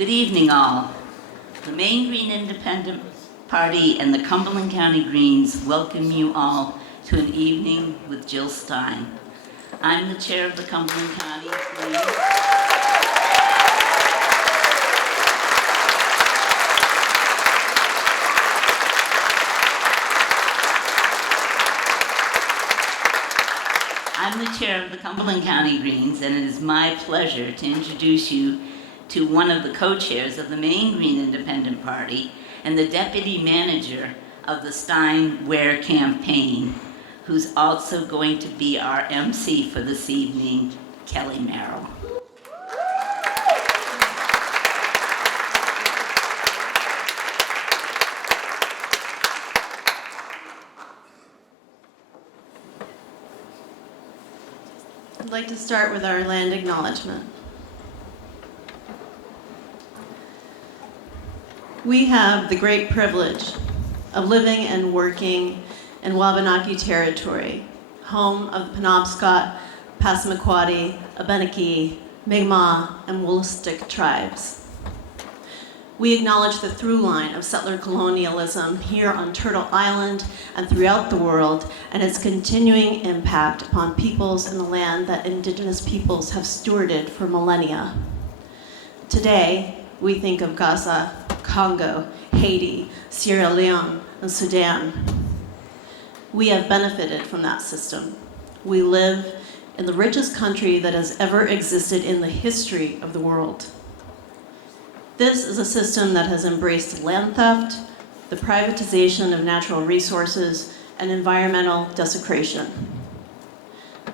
Good evening, all. The Maine Green Independent Party and the Cumberland County Greens welcome you all to an evening with Jill Stein. I'm the chair of the Cumberland County Greens. I'm the chair of the Cumberland County Greens, and it is my pleasure to introduce you to one of the co-chairs of the Maine Green Independent Party and the deputy manager of the Stein Wear campaign, who's also going to be our MC for this evening, Kelly Merrill. I'd like to start with our land acknowledgement. We have the great privilege of living and working in Wabanaki territory, home of the Penobscot, Passamaquoddy, Abenaki, Mi'kmaq, and Wolastoq tribes. We acknowledge the through line of settler colonialism here on Turtle Island and throughout the world, and its continuing impact upon peoples in the land that Indigenous peoples have stewarded for millennia. Today, we think of Gaza, Congo, Haiti, Sierra Leone, and Sudan. We have benefited from that system. We live in the richest country that has ever existed in the history of the world. This is a system that has embraced land theft, the privatization of natural resources, and environmental desecration.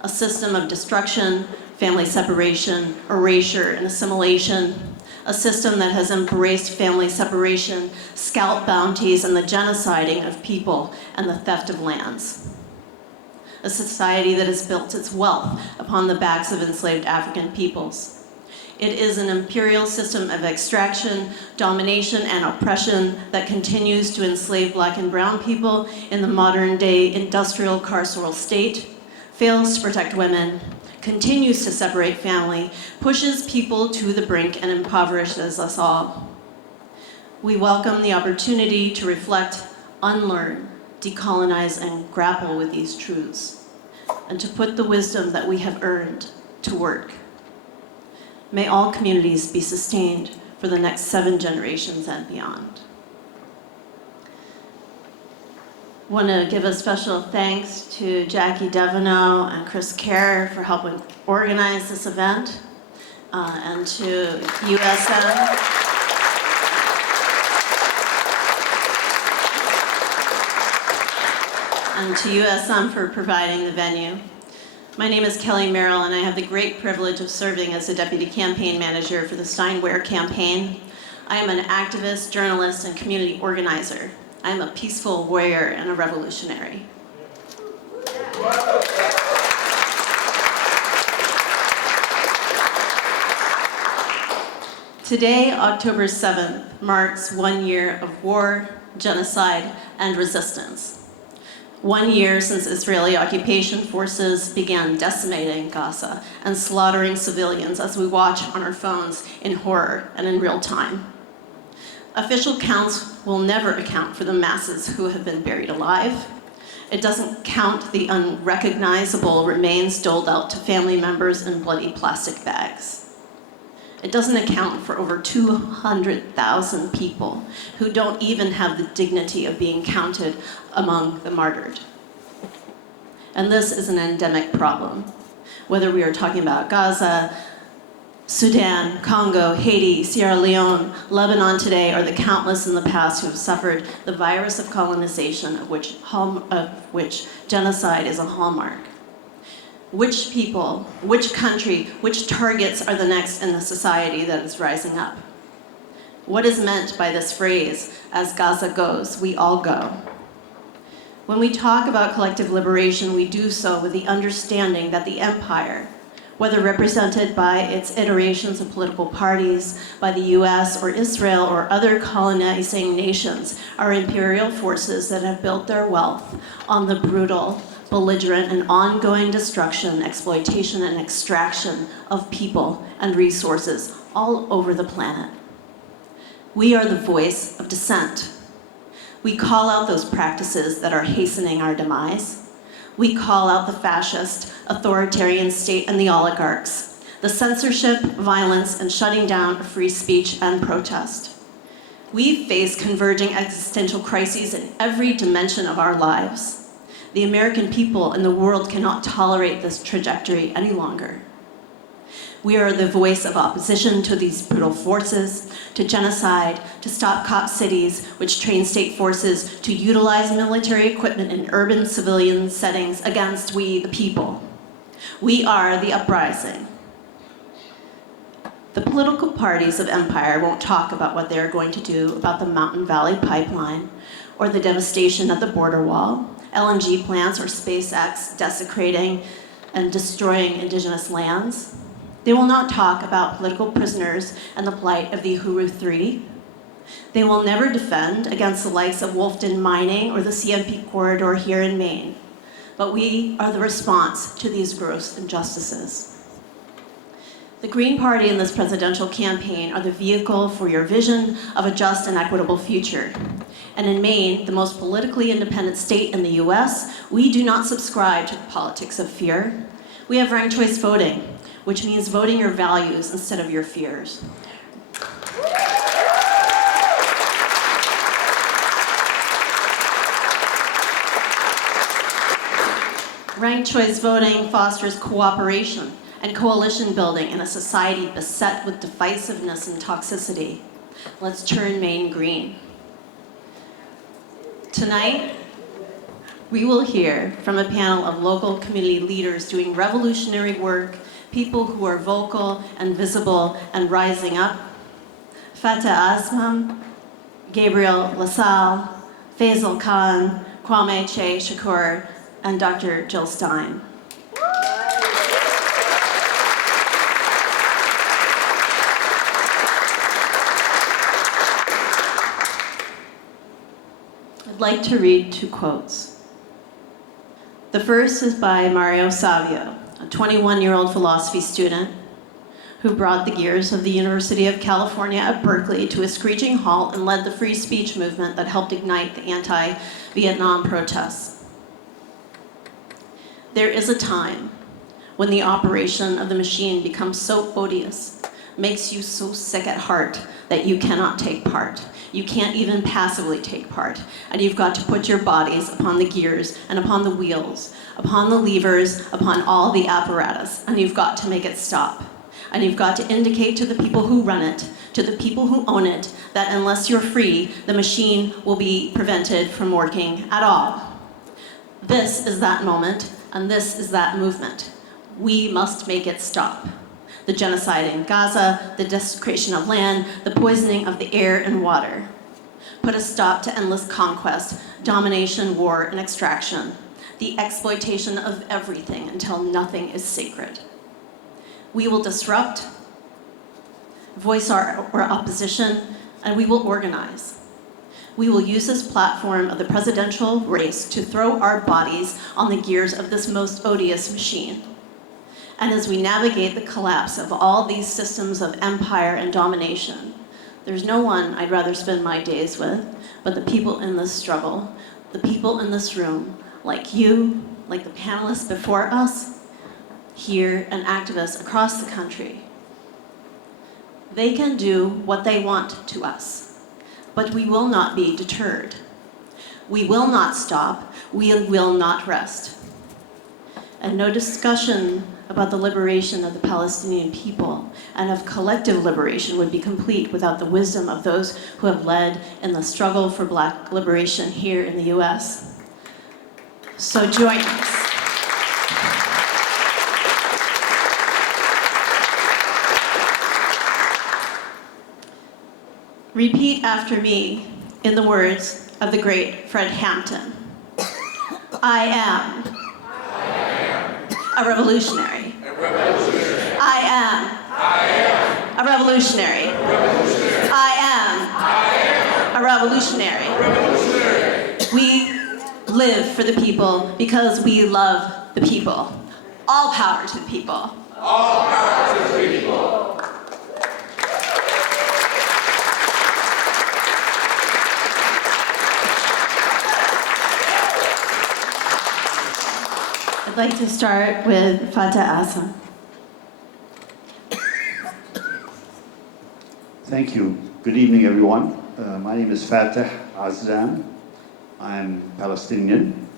A system of destruction, family separation, erasure, and assimilation. A system that has embraced family separation, scalp bounties, and the genociding of people and the theft of lands. A society that has built its wealth upon the backs of enslaved African peoples. It is an imperial system of extraction, domination, and oppression that continues to enslave Black and brown people in the modern-day industrial carceral state, fails to protect women, continues to separate family, pushes people to the brink, and impoverishes us all. We welcome the opportunity to reflect, unlearn, decolonize, and grapple with these truths, and to put the wisdom that we have earned to work. May all communities be sustained for the next 7 generations and beyond. I want to give a special thanks to Jackie Devono and Chris Kerr for helping organize this event, and to USM. And to USM for providing the venue. My name is Kelly Merrill, and I have the great privilege of serving as the deputy campaign manager for the Stein Wear campaign. I am an activist, journalist, and community organizer. I'm a peaceful warrior and a revolutionary. Today, October 7th, marks 1 year of war, genocide, and resistance. 1 year since Israeli occupation forces began decimating Gaza and slaughtering civilians as we watch on our phones in horror and in real time. Official counts will never account for the masses who have been buried alive. It doesn't count the unrecognizable remains doled out to family members in bloody plastic bags. It doesn't account for over 200,000 people who don't even have the dignity of being counted among the martyred. And this is an endemic problem, whether we are talking about Gaza, Sudan, Congo, Haiti, Sierra Leone, Lebanon today, or the countless in the past who have suffered the virus of colonization of which genocide is a hallmark. Which people, which country, which targets are the next in the society that is rising up? What is meant by this phrase, as Gaza goes, we all go? When we talk about collective liberation, we do so with the understanding that the empire, whether represented by its iterations of political parties, by the US or Israel or other colonizing nations, are imperial forces that have built their wealth on the brutal, belligerent, and ongoing destruction, exploitation, and extraction of people and resources all over the planet. We are the voice of dissent. We call out those practices that are hastening our demise. We call out the fascist, authoritarian state and the oligarchs, the censorship, violence, and shutting down of free speech and protest. We face converging existential crises in every dimension of our lives. The American people and the world cannot tolerate this trajectory any longer. We are the voice of opposition to these brutal forces, to genocide, to stop cop cities, which train state forces to utilize military equipment in urban civilian settings against we, the people. We are the uprising. The political parties of empire won't talk about what they're going to do about the Mountain Valley Pipeline or the devastation of the border wall, LNG plants, or SpaceX desecrating and destroying indigenous lands. They will not talk about political prisoners and the plight of the Uhuru 3. They will never defend against the likes of Wolfden Mining or the CMP corridor here in Maine. But we are the response to these gross injustices. The Green Party and this presidential campaign are the vehicle for your vision of a just and equitable future. And in Maine, the most politically independent state in the US, we do not subscribe to the politics of fear. We have ranked choice voting, which means voting your values instead of your fears. Ranked choice voting fosters cooperation and coalition building in a society beset with divisiveness and toxicity. Let's turn Maine green. Tonight, we will hear from a panel of local community leaders doing revolutionary work, people who are vocal and visible and rising up. Fateh Asmam, Gabriel LaSalle, Faisal Khan, Kwame Che Shakur, and Dr. Jill Stein. I'd like to read two quotes. The first is by Mario Savio, a 21-year-old philosophy student who brought the gears of the University of California at Berkeley to a screeching halt and led the free speech movement that helped ignite the anti-Vietnam protests. There is a time when the operation of the machine becomes so odious, makes you so sick at heart that you cannot take part. You can't even passively take part. And you've got to put your bodies upon the gears and upon the wheels, upon the levers, upon all the apparatus, and you've got to make it stop. And you've got to indicate to the people who run it, to the people who own it, that unless you're free, the machine will be prevented from working at all. This is that moment, and this is that movement. We must make it stop. The genocide in Gaza, the desecration of land, the poisoning of the air and water. Put a stop to endless conquest, domination, war, and extraction. The exploitation of everything until nothing is sacred. We will disrupt, voice our opposition, and we will organize. We will use this platform of the presidential race to throw our bodies on the gears of this most odious machine. And as we navigate the collapse of all these systems of empire and domination, there's no one I'd rather spend my days with but the people in this struggle, the people in this room, like you, like the panelists before us, here, and activists across the country. They can do what they want to us, but we will not be deterred. We will not stop, we will not rest. And no discussion about the liberation of the Palestinian people and of collective liberation would be complete without the wisdom of those who have led in the struggle for Black liberation here in the US. So join us. Repeat after me in the words of the great Fred Hampton. I am a revolutionary. I am a revolutionary. I am a revolutionary. We live for the people because we love the people. All power to the people. All power to the people. like to start with Fatah Asa. Thank you. Good evening, everyone. My name is Fatah Azam. I'm Palestinian.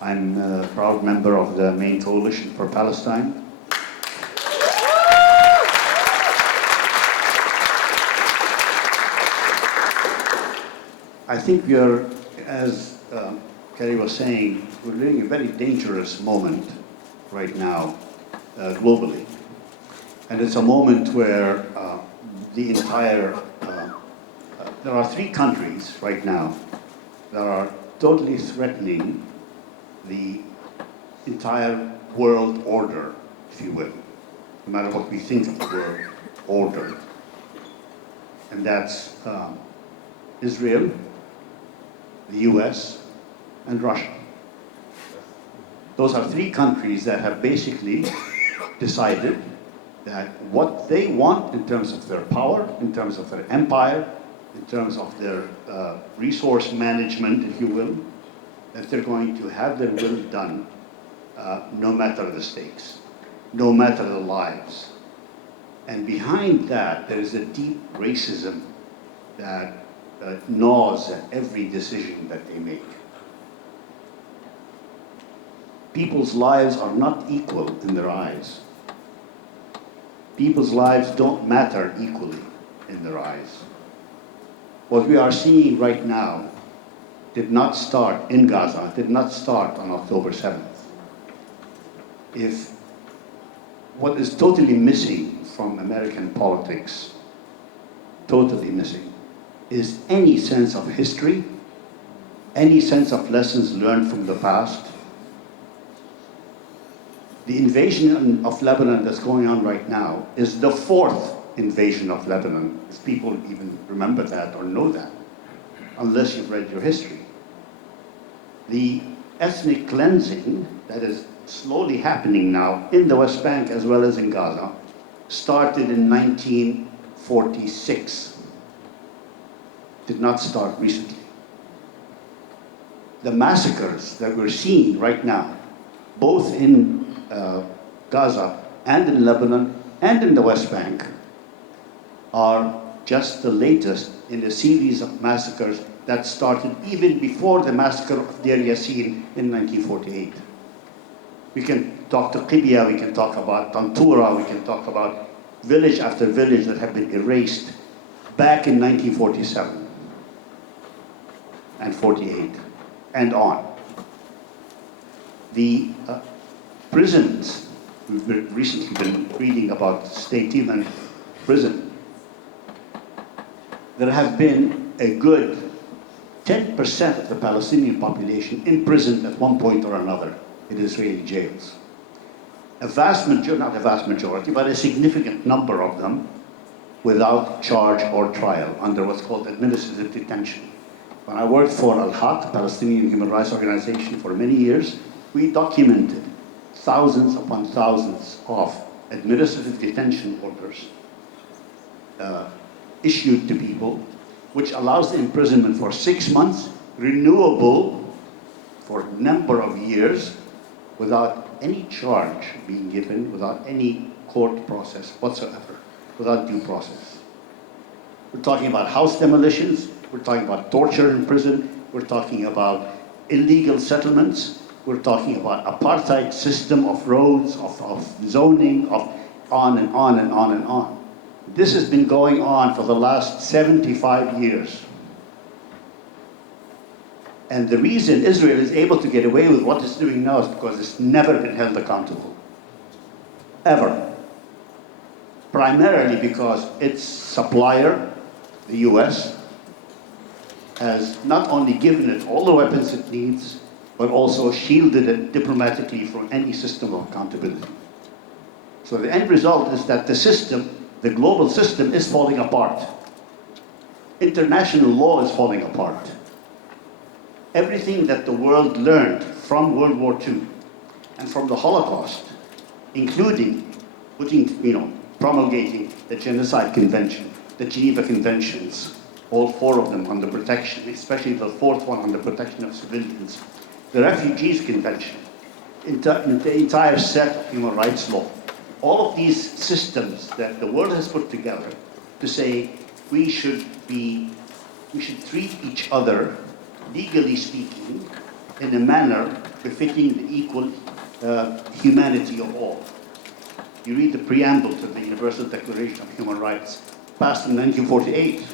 I'm a proud member of the Maine Coalition for Palestine. I think we are, as Kerry was saying, we're living a very dangerous moment right now, globally. And it's a moment where the entire, there are 3 countries right now that are totally threatening the entire world order, if you will, no matter what we think of the world order. And that's Israel, the US, and Russia. Those are 3 countries that have basically decided that what they want in terms of their power, in terms of their empire, in terms of their resource management, if you will, that they're going to have their will done no matter the stakes, no matter the lives. And behind that, there is a deep racism that gnaws at every decision that they make. People's lives are not equal in their eyes. People's lives don't matter equally in their eyes. What we are seeing right now did not start in Gaza, did not start on October 7th. If what is totally missing from American politics, totally missing, is any sense of history, any sense of lessons learned from the past. The invasion of Lebanon that's going on right now is the 4th invasion of Lebanon, if people even remember that or know that, unless you've read your history. The ethnic cleansing that is slowly happening now in the West Bank as well as in Gaza started in 1946. Did not start recently. The massacres that we're seeing right now, both in Gaza and in Lebanon and in the West Bank, are just the latest in a series of massacres that started even before the massacre of Deir Yassin in 1948. We can talk to Qibya, we can talk about Tantura, we can talk about village after village that have been erased back in 1947 and 48 and on. The prisons, we've recently been reading about Stein prison. There have been a good 10% of the Palestinian population imprisoned at one point or another in Israeli jails. A vast majority, not a vast majority, but a significant number of them without charge or trial under what's called administrative detention. When I worked for Al-Haq, Palestinian human rights organization, for many years, we documented thousands upon thousands of administrative detention orders issued to people, which allows the imprisonment for 6 months, renewable for a number of years, without any charge being given, without any court process whatsoever, without due process. We're talking about house demolitions, we're talking about torture in prison, we're talking about illegal settlements, we're talking about apartheid system of roads, of zoning, of on and on and on and on. This has been going on for the last 75 years. And the reason Israel is able to get away with what it's doing now is because it's never been held accountable. Ever. Primarily because its supplier, the US, has not only given it all the weapons it needs, but also shielded it diplomatically from any system of accountability. So the end result is that the system, the global system, is falling apart. International law is falling apart. Everything that the world learned from World War II and from the Holocaust, including promulgating the Genocide Convention, the Geneva Conventions, all 4 of them on the protection, especially the 4th one on the protection of civilians, the Refugees Convention, the entire set of human rights law. All of these systems that the world has put together to say we should treat each other, legally speaking, in a manner befitting the equal humanity of all. You read the preamble to the Universal Declaration of Human Rights, passed in 1948,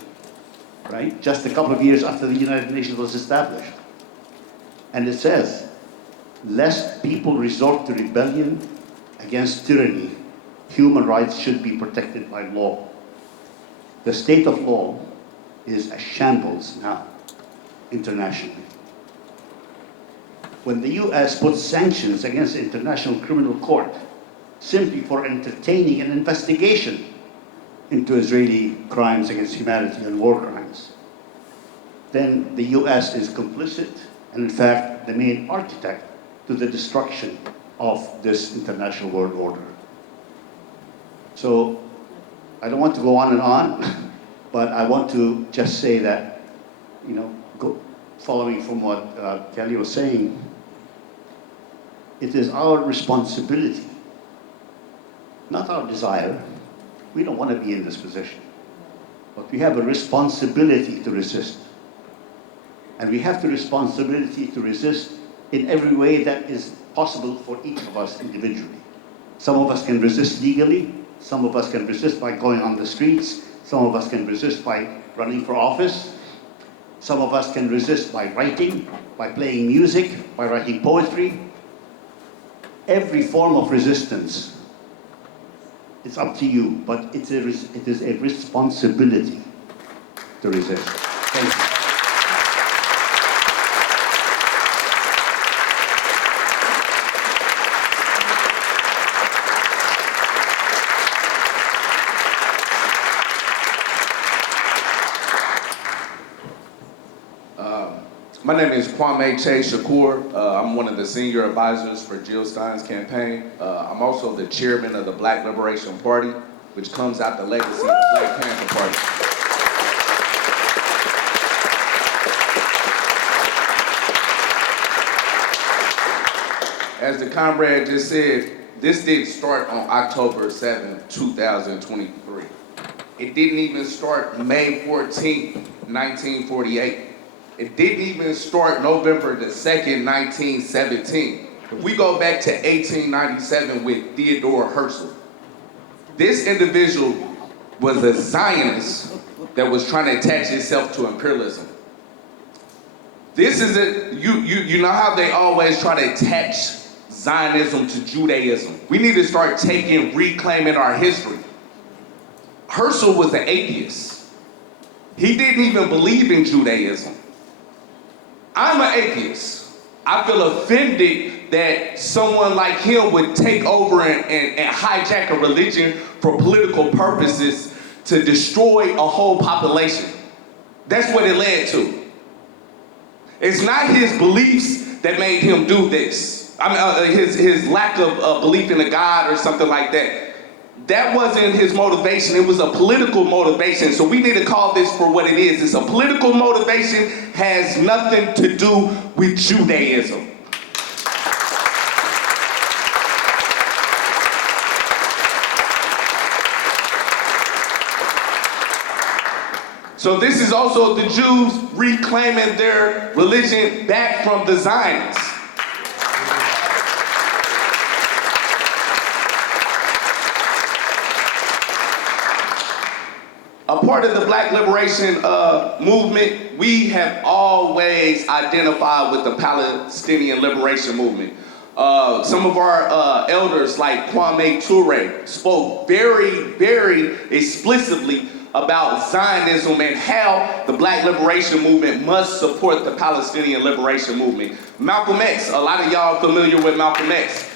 right? Just a couple of years after the United Nations was established. And it says, lest people resort to rebellion against tyranny, human rights should be protected by law. The state of law is a shambles now, internationally. When the US puts sanctions against the International Criminal Court simply for entertaining an investigation into Israeli crimes against humanity and war crimes, then the US is complicit and in fact the main architect to the destruction of this international world order. So I don't want to go on and on, but I want to just say that, following from what Kelly was saying, it is our responsibility, not our desire. We don't want to be in this position, but we have a responsibility to resist. And we have the responsibility to resist in every way that is possible for each of us individually. Some of us can resist legally, some of us can resist by going on the streets, some of us can resist by running for office, some of us can resist by writing, by playing music, by writing poetry. Every form of resistance, it's up to you, but it is a responsibility to resist. Thank you. My name is Kwame Che Shakur. I'm one of the senior advisors for Jill Stein's campaign. I'm also the chairman of the Black Liberation Party, which comes out the legacy of the Black Panther Party. As the comrade just said, this didn't start on October 7, 2023. It didn't even start May 14, 1948. It didn't even start November the 2nd, 1917. If we go back to 1897 with Theodore Herzl, this individual was a Zionist that was trying to attach itself to imperialism. This is you know how they always try to attach Zionism to Judaism. We need to start reclaiming our history. Herzl was an atheist. He didn't even believe in Judaism. I'm an atheist. I feel offended that someone like him would take over and hijack a religion for political purposes to destroy a whole population. That's what it led to. It's not his beliefs that made him do this. I mean, his lack of belief in a God or something like that. That wasn't his motivation. It was a political motivation. So we need to call this for what it is. It's a political motivation, has nothing to do with Judaism. So this is also the Jews reclaiming their religion back from the Zionists. A part of the Black Liberation movement, we have always identified with the Palestinian Liberation Movement. Some of our elders, like Kwame Ture, spoke very, very explicitly about Zionism and how the Black Liberation Movement must support the Palestinian Liberation Movement. Malcolm X, a lot of y'all familiar with Malcolm X.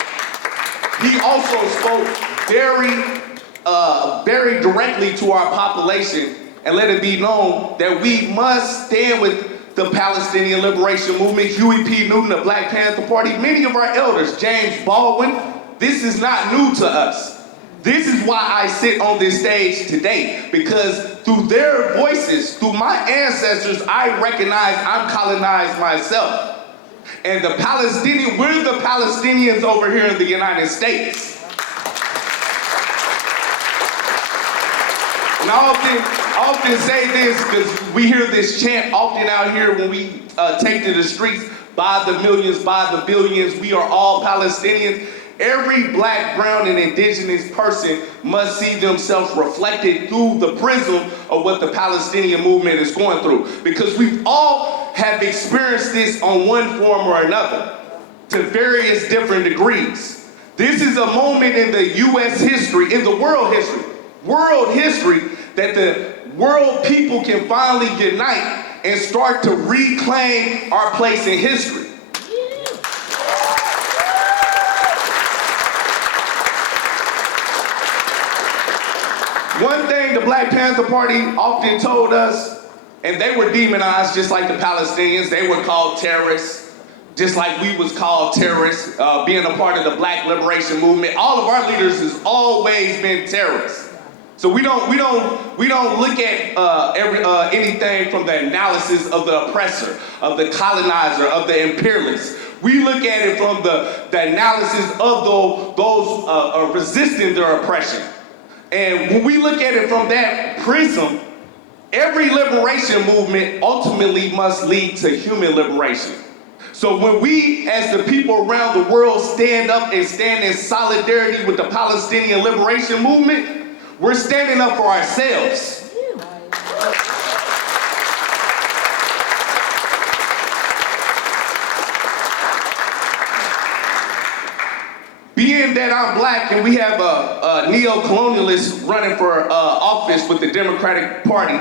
He also spoke very directly to our population and let it be known that we must stand with the Palestinian Liberation Movement, Huey P. Newton, the Black Panther Party, many of our elders, James Baldwin. This is not new to us. This is why I sit on this stage today, because through their voices, through my ancestors, I recognize I'm colonized myself. And we're the Palestinians over here in the United States. And I often say this because we hear this chant often out here when we take to the streets, by the millions, by the billions, we are all Palestinians. Every black, brown, and indigenous person must see themselves reflected through the prism of what the Palestinian movement is going through. Because we all have experienced this on one form or another, to various different degrees. This is a moment in the U.S. history, in the world history, that the world people can finally unite and start to reclaim our place in history. One thing the Black Panther Party often told us, and they were demonized just like the Palestinians, they were called terrorists, just like we was called terrorists, being a part of the Black Liberation Movement. All of our leaders has always been terrorists. So we don't look at anything from the analysis of the oppressor, of the colonizer, of the imperialist. We look at it from the analysis of those resisting their oppression. And when we look at it from that prism, every liberation movement ultimately must lead to human liberation. So when we, as the people around the world, stand up and stand in solidarity with the Palestinian liberation movement, we're standing up for ourselves. Being that I'm black and we have a neo-colonialist running for office with the Democratic Party,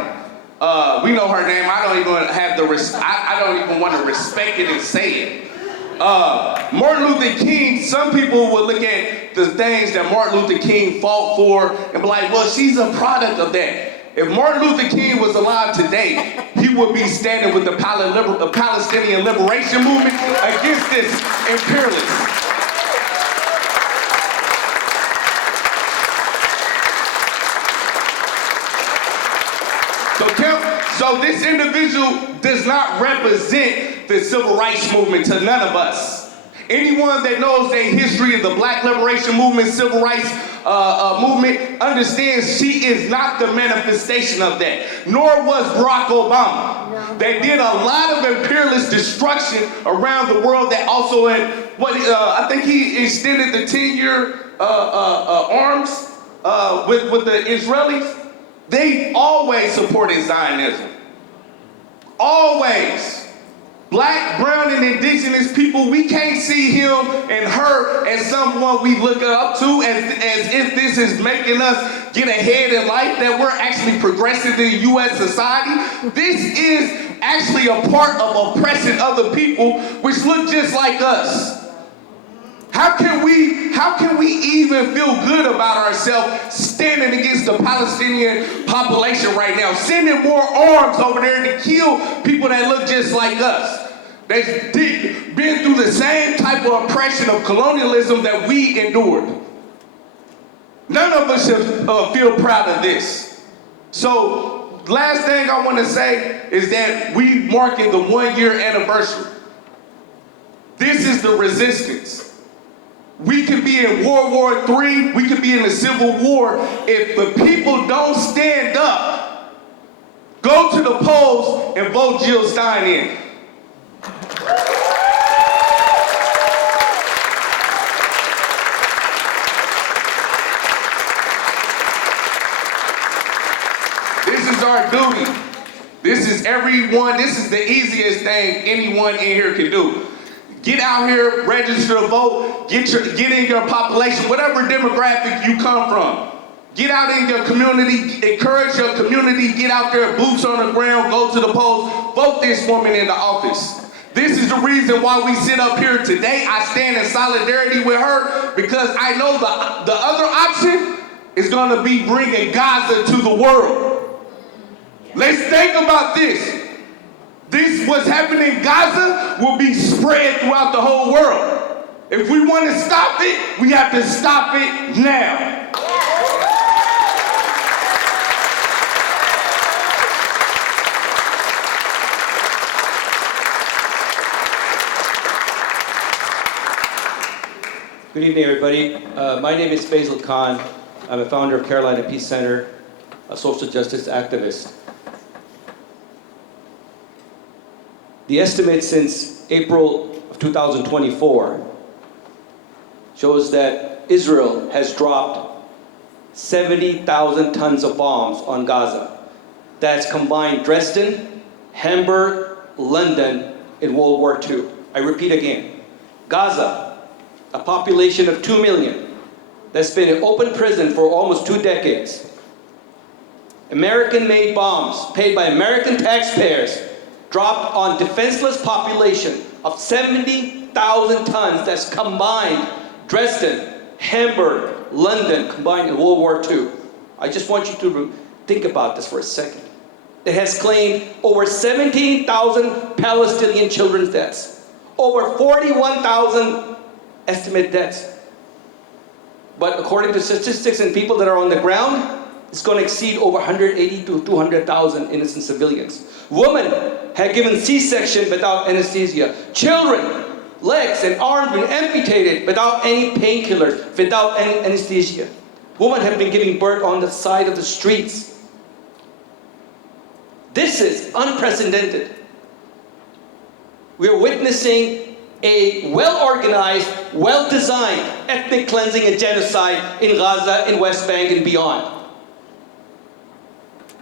we know her name. I don't even have I don't even want to respect it and say it. Martin Luther King, some people will look at the things that Martin Luther King fought for and be like, well, she's a product of that. If Martin Luther King was alive today, he would be standing with the Palestinian liberation movement against this imperialism. So this individual does not represent the civil rights movement to none of us. Anyone that knows the history of the Black Liberation Movement, civil rights movement, understands she is not the manifestation of that, nor was Barack Obama. They did a lot of imperialist destruction around the world that also, I think he extended the 10-year arms with the Israelis. They always supported Zionism. Always. Black, brown, and indigenous people, we can't see him and her as someone we look up to as if this is making us get ahead in life, that we're actually progressing in U.S. society. This is actually a part of oppressing other people which look just like us. How can we even feel good about ourselves standing against the Palestinian population right now, sending more arms over there to kill people that look just like us? They've been through the same type of oppression of colonialism that we endured. None of us should feel proud of this. So, last thing I want to say is that we marking the 1-year anniversary. This is the resistance. We could be in World War III, we could be in the Civil War. If the people don't stand up, go to the polls and vote Jill Stein in. This is our duty. This is the easiest thing anyone in here can do. Get out here, register to vote, get in your population, whatever demographic you come from. Get out in your community, encourage your community, get out there, boots on the ground, go to the polls, vote this woman into office. This is the reason why we sit up here today. I stand in solidarity with her because I know the other option is going to be bringing Gaza to the world. Let's think about this. What's happening in Gaza will be spread throughout the whole world. If we want to stop it, we have to stop it now. Good evening, everybody. My name is Faisal Khan. I'm a founder of Carolina Peace Center, a social justice activist. The estimate since April of 2024 shows that Israel has dropped 70,000 tons of bombs on Gaza. That's combined Dresden, Hamburg, London in World War II. I repeat again, Gaza, a population of 2 million, that's been in open prison for almost 2 decades. American-made bombs paid by American taxpayers dropped on defenseless population of 70,000 tons. That's combined Dresden, Hamburg, London combined in World War II. I just want you to think about this for a second. It has claimed over 17,000 Palestinian children's deaths, over 41,000 estimated deaths. But according to statistics and people that are on the ground, it's going to exceed over 180 to 200,000 innocent civilians. Women had given C-section without anesthesia. Children, legs and arms been amputated without any painkillers, without any anesthesia. Women have been giving birth on the side of the streets. This is unprecedented. We are witnessing a well-organized, well-designed ethnic cleansing and genocide in Gaza, in West Bank, and beyond.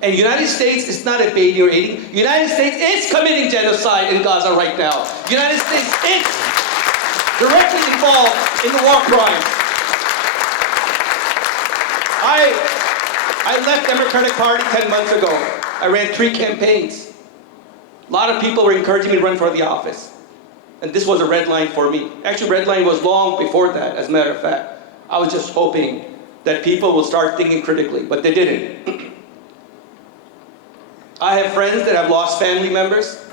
And the United States is not abating or aiding. The United States is committing genocide in Gaza right now. The United States is directly involved in the war crimes. I left Democratic Party 10 months ago. I ran 3 campaigns. A lot of people were encouraging me to run for the office. And this was a red line for me. Actually, red line was long before that, as a matter of fact. I was just hoping that people will start thinking critically, but they didn't. I have friends that have lost family members.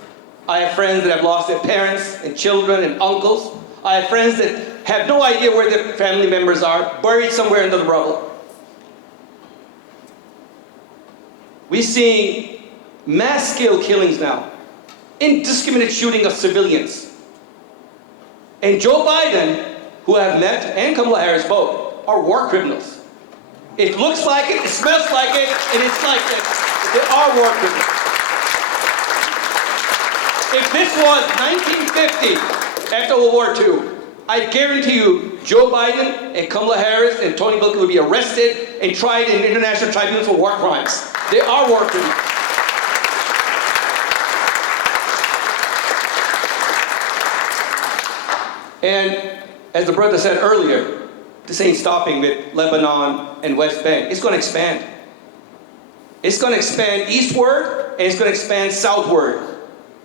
I have friends that have lost their parents and children and uncles. I have friends that have no idea where their family members are, buried somewhere under the rubble. We're seeing mass-scale killings now, indiscriminate shooting of civilians. And Joe Biden, who I've met, and Kamala Harris both, are war criminals. It looks like it smells like it, and it's like it. They are war criminals. If this was 1950, after World War II, I guarantee you Joe Biden and Kamala Harris and Tony Blinken would be arrested and tried in international tribunals for war crimes. They are war criminals. And as the brother said earlier, this ain't stopping with Lebanon and West Bank. It's going to expand. It's going to expand eastward, and it's going to expand southward.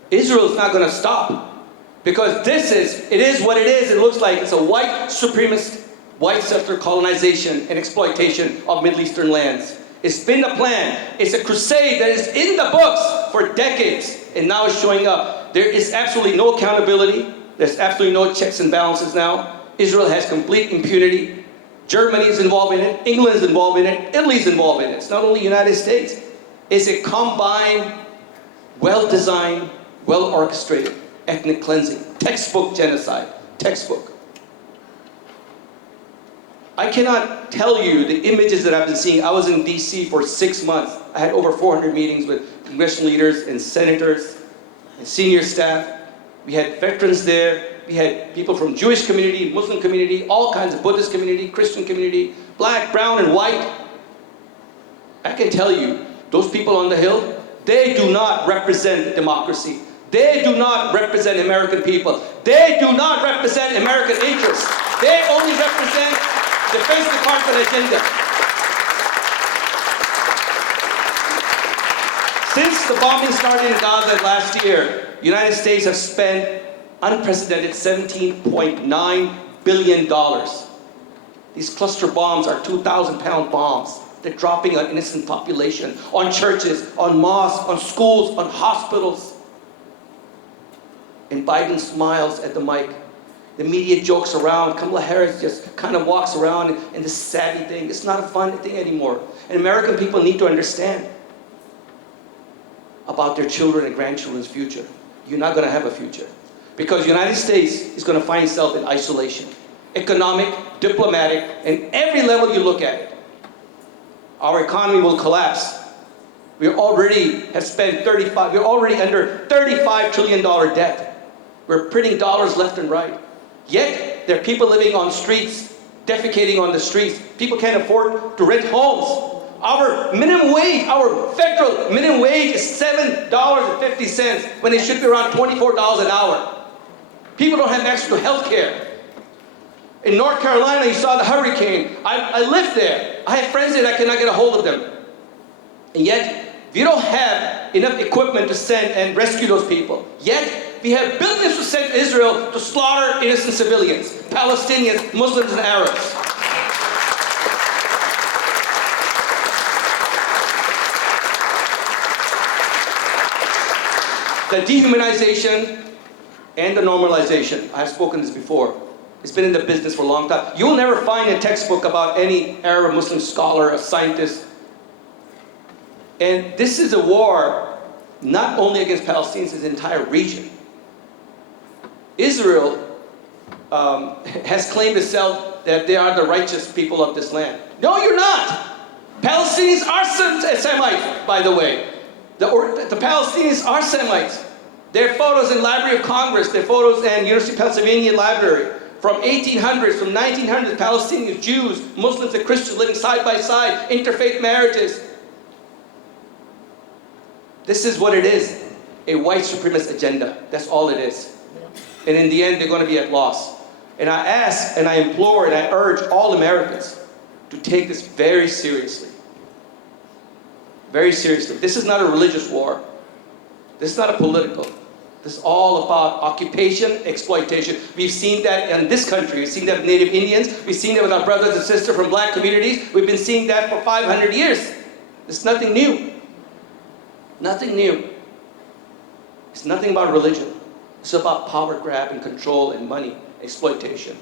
Israel's not going to stop. Because it is what it is. It looks like it's a white supremacist, white settler colonization and exploitation of Middle Eastern lands. It's been a plan. It's a crusade that is in the books for decades, and now it's showing up. There is absolutely no accountability. There's absolutely no checks and balances now. Israel has complete impunity. Germany is involved in it. England is involved in it. Italy is involved in it. It's not only the United States. It's a combined, well-designed, well-orchestrated ethnic cleansing. Textbook genocide. Textbook. I cannot tell you the images that I've been seeing. I was in D.C. for 6 months. I had over 400 meetings with congressional leaders and senators and senior staff. We had veterans there. We had people from Jewish community, Muslim community, all kinds of Buddhist community, Christian community, black, brown, and white. I can tell you, those people on the Hill, they do not represent democracy. They do not represent American people. They do not represent American interests. They only represent Defense Department agenda. Since the bombing started in Gaza last year, the United States has spent unprecedented $17.9 billion. These cluster bombs are 2,000-pound bombs. They're dropping on innocent population, on churches, on mosques, on schools, on hospitals. And Biden smiles at the mic. The media jokes around. Kamala Harris just kind of walks around in this savvy thing. It's not a fun thing anymore. And American people need to understand about their children and grandchildren's future. You're not going to have a future. Because the United States is going to find itself in isolation. economic, diplomatic, and every level you look at it. Our economy will collapse. We already have spent we're already under $35 trillion debt. We're printing dollars left and right. Yet, there are people living on streets, defecating on the streets. People can't afford to rent homes. Our minimum wage, our federal minimum wage is $7.50 when it should be around $24 an hour. People don't have access to health care. In North Carolina, you saw the hurricane. I lived there. I have friends there that cannot get a hold of them. And yet, we don't have enough equipment to send and rescue those people. Yet, we have billions to send to Israel to slaughter innocent civilians, Palestinians, Muslims, and Arabs. The dehumanization and the normalization, I have spoken this before. It's been in the business for a long time. You'll never find a textbook about any Arab Muslim scholar or scientist. And this is a war not only against Palestinians, it's the entire region. Israel has claimed itself that they are the righteous people of this land. No, you're not. Palestinians are Semites, by the way. The Palestinians are Semites. There are photos in Library of Congress, there are photos in University of Pennsylvania Library. From 1800s, from 1900s, Palestinians, Jews, Muslims, and Christians living side by side, interfaith marriages. This is what it is, a white supremacist agenda. That's all it is. And in the end, they're going to be at loss. And I ask, and I implore, and I urge all Americans to take this very seriously. Very seriously. This is not a religious war. This is not a political. This is all about occupation, exploitation. We've seen that in this country. We've seen that with Native Indians. We've seen that with our brothers and sisters from black communities. We've been seeing that for 500 years. It's nothing new. Nothing new. It's nothing about religion. It's about power grab and control and money, exploitation.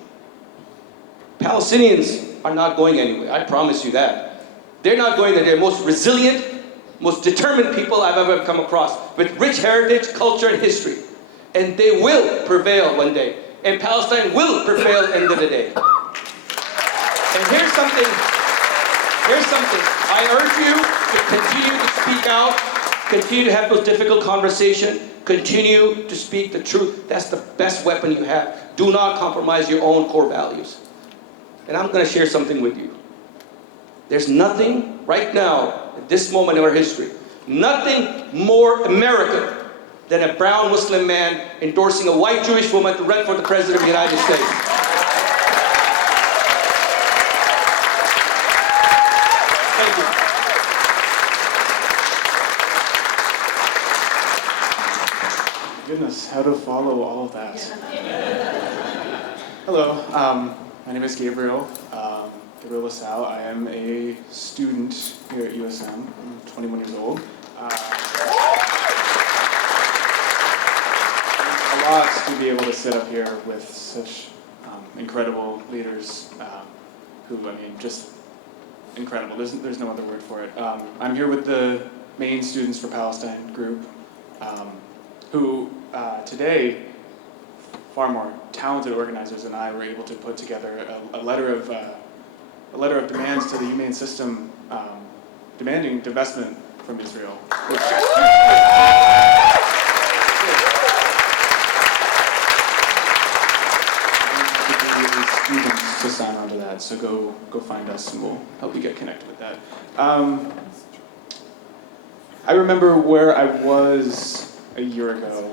Palestinians are not going anywhere. I promise you that. They're not going there. They're the most resilient, most determined people I've ever come across, with rich heritage, culture, and history. And they will prevail one day. And Palestine will prevail at the end of the day. And here's something. I urge you to continue to speak out, continue to have those difficult conversations, continue to speak the truth. That's the best weapon you have. Do not compromise your own core values. And I'm going to share something with you. There's nothing right now, at this moment in our history, nothing more American than a brown Muslim man endorsing a white Jewish woman to run for the President of the United States. Thank you. Goodness, how to follow all of that. Hello, my name is Gabriel. Gabriel LaSalle. I am a student here at USM. I'm 21 years old. A lot to be able to sit up here with such incredible leaders who, I mean, just incredible. There's no other word for it. I'm here with the Maine Students for Palestine group, who today, far more talented organizers than I were able to put together a letter of demands to the humane system, demanding divestment from Israel. Students to sign on to that, so go find us and we'll help you get connected with that. I remember where I was a year ago,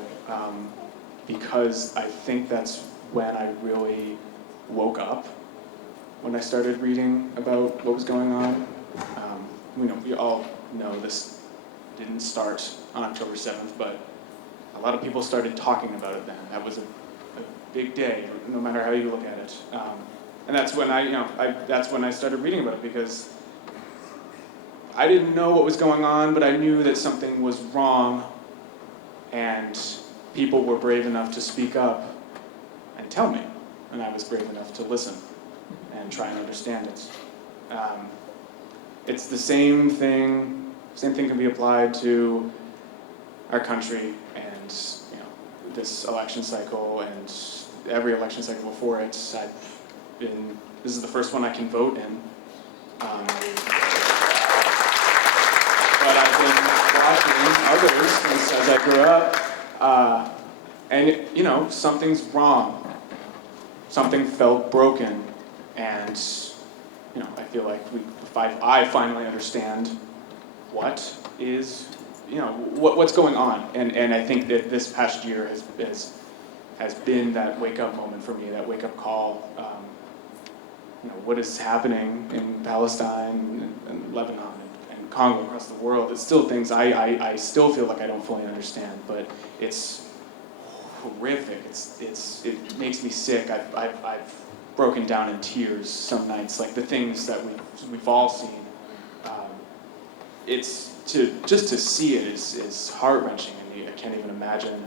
because I think that's when I really woke up, when I started reading about what was going on. We all know this didn't start on October 7th, but a lot of people started talking about it then. That was a big day, no matter how you look at it. And that's when that's when I started reading about it, because I didn't know what was going on, but I knew that something was wrong, and people were brave enough to speak up and tell me, and I was brave enough to listen and try and understand it. It's the same thing can be applied to our country and this election cycle and every election cycle before it. this is the first one I can vote in. But I've been watching others since as I grew up, and you know, something's wrong. Something felt broken, and you know, I feel like I finally understand what is, you know, what's going on, and I think that this past year has been that wake up moment for me, that wake up call. You know, what is happening in Palestine and Lebanon and Congo, across the world. It's still things I still feel like I don't fully understand, but it's horrific. It makes me sick. I've broken down in tears some nights, like the things that we've all seen. It's just to see it is heart wrenching, and I can't even imagine,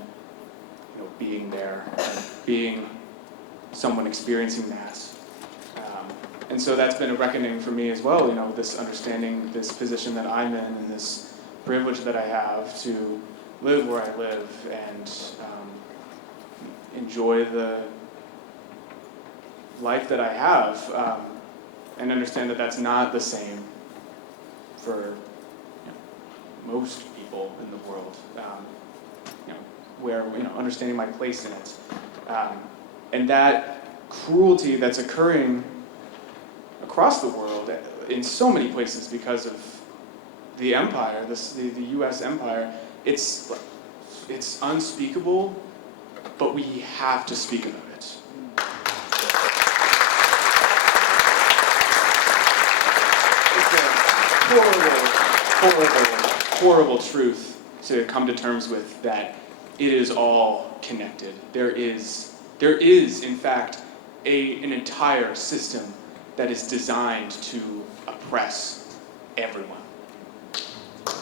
you know, being there and being someone experiencing that. And so that's been a reckoning for me as well, you know, this understanding this position that I'm in and this privilege that I have to live where I live and enjoy the life that I have, and understand that that's not the same for, you know, most people in the world. You know, where, you know, understanding my place in it, and that cruelty that's occurring across the world in so many places because of the empire, the U.S. empire. It's unspeakable, but we have to speak about it. It's a horrible truth to come to terms with, that it is all connected. There is in fact an entire system that is designed to oppress everyone.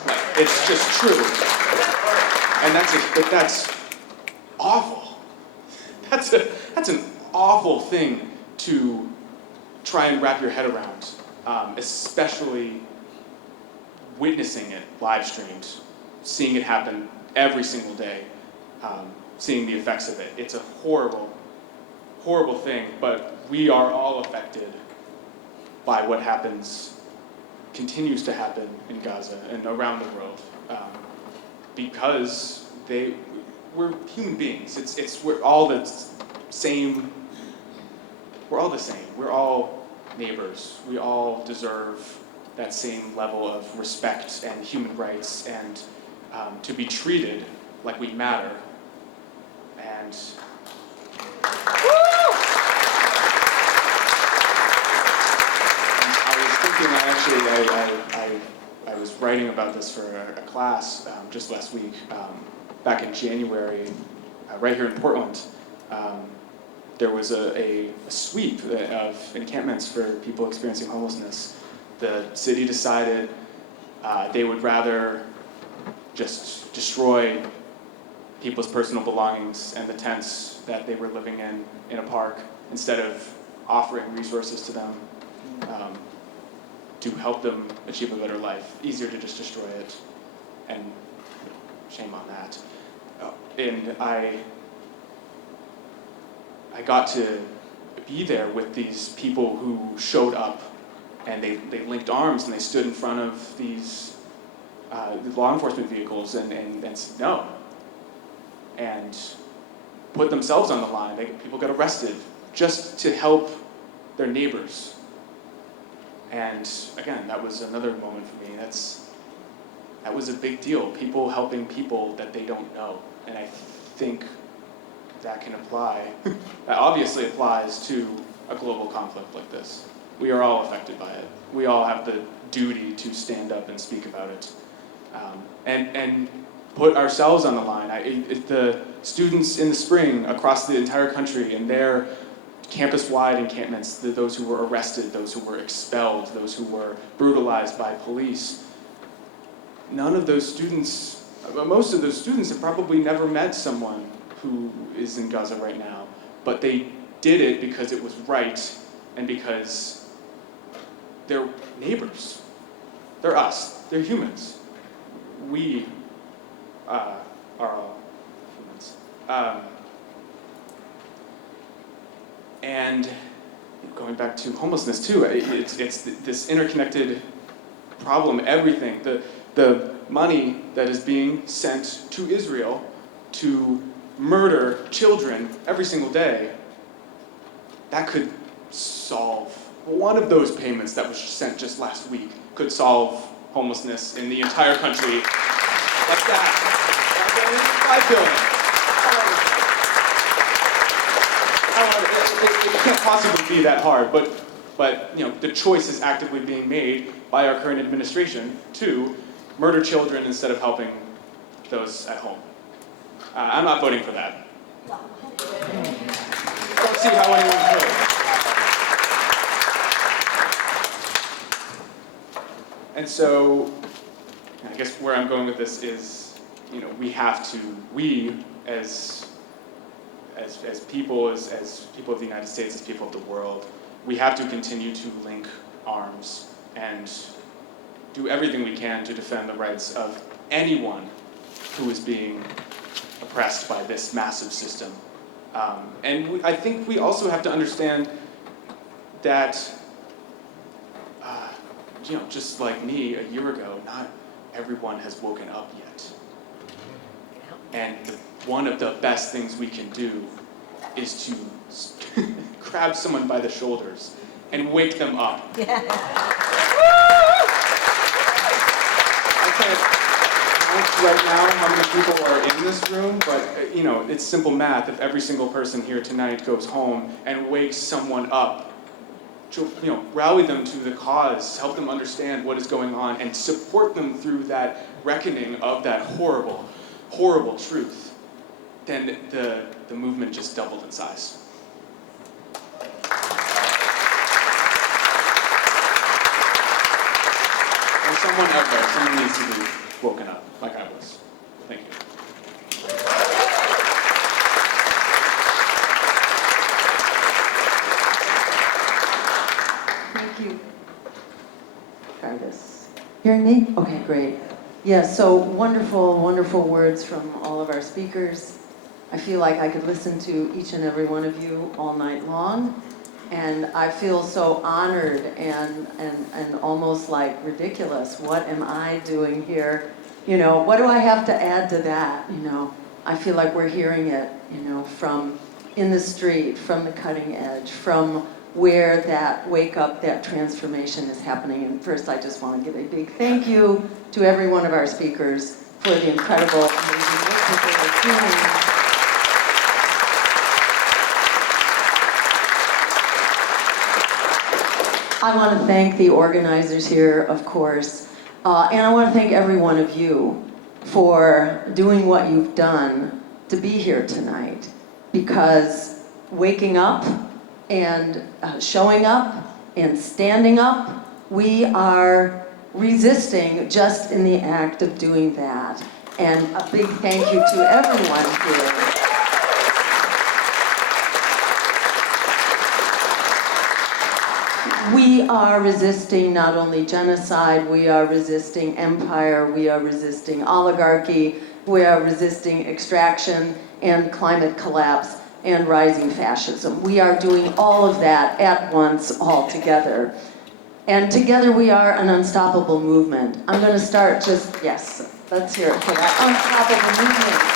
Like, it's just true. And that's awful. That's an awful thing to try and wrap your head around, especially witnessing it live streamed, seeing it happen every single day, seeing the effects of it. It's a horrible, horrible thing, but we are all affected by what continues to happen in Gaza and around the world, because we're human beings. We're all the same. We're all the same. We're all neighbors. We all deserve that same level of respect and human rights, and to be treated like we matter. And I was writing about this for a class just last week. Back in January, right here in Portland, there was a sweep of encampments for people experiencing homelessness. The city decided they would rather just destroy people's personal belongings and the tents that they were living in a park, instead of offering resources to them to help them achieve a better life. Easier to just destroy it, and shame on that. And I got to be there with these people who showed up, and they linked arms and they stood in front of these law enforcement vehicles and said no, and put themselves on the line. People got arrested just to help their neighbors. And again, that was another moment for me. That was a big deal. People helping people that they don't know. And I think that can apply, that obviously applies to a global conflict like this. We are all affected by it. We all have the duty to stand up and speak about it. And put ourselves on the line. The students in the spring across the entire country and their campus-wide encampments, those who were arrested, those who were expelled, those who were brutalized by police. None of those students, most of those students have probably never met someone who is in Gaza right now, but they did it because it was right and because they're neighbors. They're us. They're humans. We are all humans. And going back to homelessness too, it's this interconnected problem, everything. The money that is being sent to Israel to murder children every single day, that could solve, one of those payments that was sent just last week could solve homelessness in the entire country like that. $5 billion. It can't possibly be that hard, but you know, the choice is actively being made by our current administration to murder children instead of helping those at home. I'm not voting for that. I don't see how anyone could. And so, I guess where I'm going with this is, you know, we as people, as people of the United States, as people of the world, we have to continue to link arms and do everything we can to defend the rights of anyone who is being oppressed by this massive system. I think we also have to understand that, you know, just like me a year ago, not everyone has woken up yet. And one of the best things we can do is to grab someone by the shoulders and wake them up. I can't count right now how many people are in this room, but you know, it's simple math. If every single person here tonight goes home and wakes someone up, to, you know, rally them to the cause, help them understand what is going on, and support them through that reckoning of that horrible, horrible truth, then the movement just doubled in size. And someone out there, someone needs to be woken up, like I was. Thank you. Thank you. Try this. Hearing me? Okay, great. Yeah, so wonderful, wonderful words from all of our speakers. I feel like I could listen to each and every one of you all night long. And I feel so honored and almost like ridiculous. What am I doing here? You know, what do I have to add to that? You know, I feel like we're hearing it, you know, from in the street, from the cutting edge, from where that wake up, that transformation is happening. And first, I just want to give a big thank you to every one of our speakers for the incredible, amazing work that they are doing. I want to thank the organizers here, of course, and I want to thank every one of you for doing what you've done to be here tonight, because waking up and showing up and standing up, we are resisting just in the act of doing that. And a big thank you to everyone here. We are resisting not only genocide, we are resisting empire, we are resisting oligarchy, we are resisting extraction and climate collapse and rising fascism. We are doing all of that at once, all together. And together we are an unstoppable movement. I'm going to start just, yes, let's hear it for that unstoppable movement.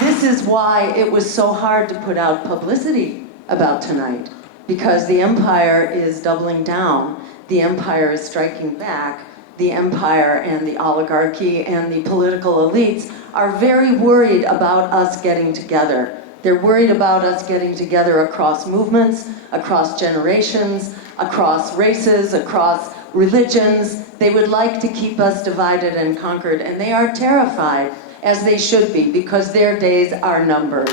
This is why it was so hard to put out publicity about tonight, because the empire is doubling down. The empire is striking back. The empire and the oligarchy and the political elites are very worried about us getting together. They're worried about us getting together across movements, across generations, across races, across religions. They would like to keep us divided and conquered, and they are terrified, as they should be, because their days are numbered.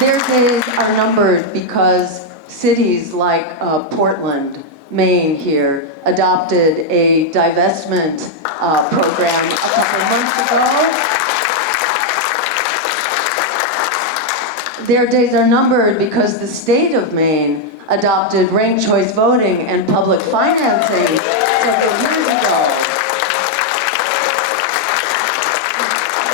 Their days are numbered because cities like Portland, Maine here, adopted a divestment program a couple months ago. Their days are numbered because the state of Maine adopted ranked choice voting and public financing several years ago.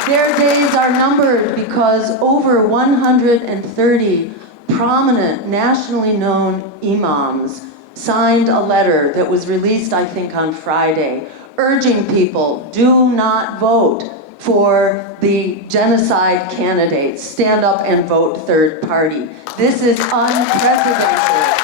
Their days are numbered because over 130 prominent, nationally known imams signed a letter that was released, I think, on Friday, urging people, do not vote for the genocide candidates. Stand up and vote third party. This is unprecedented.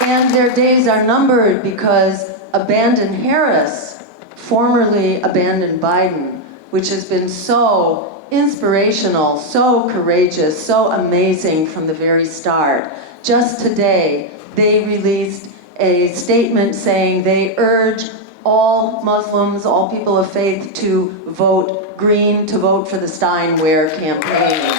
And their days are numbered because abandoned Harris, formerly abandoned Biden, which has been so inspirational, so courageous, so amazing from the very start. Just today, they released a statement saying they urge all Muslims, all people of faith to vote green, to vote for the Stein campaign.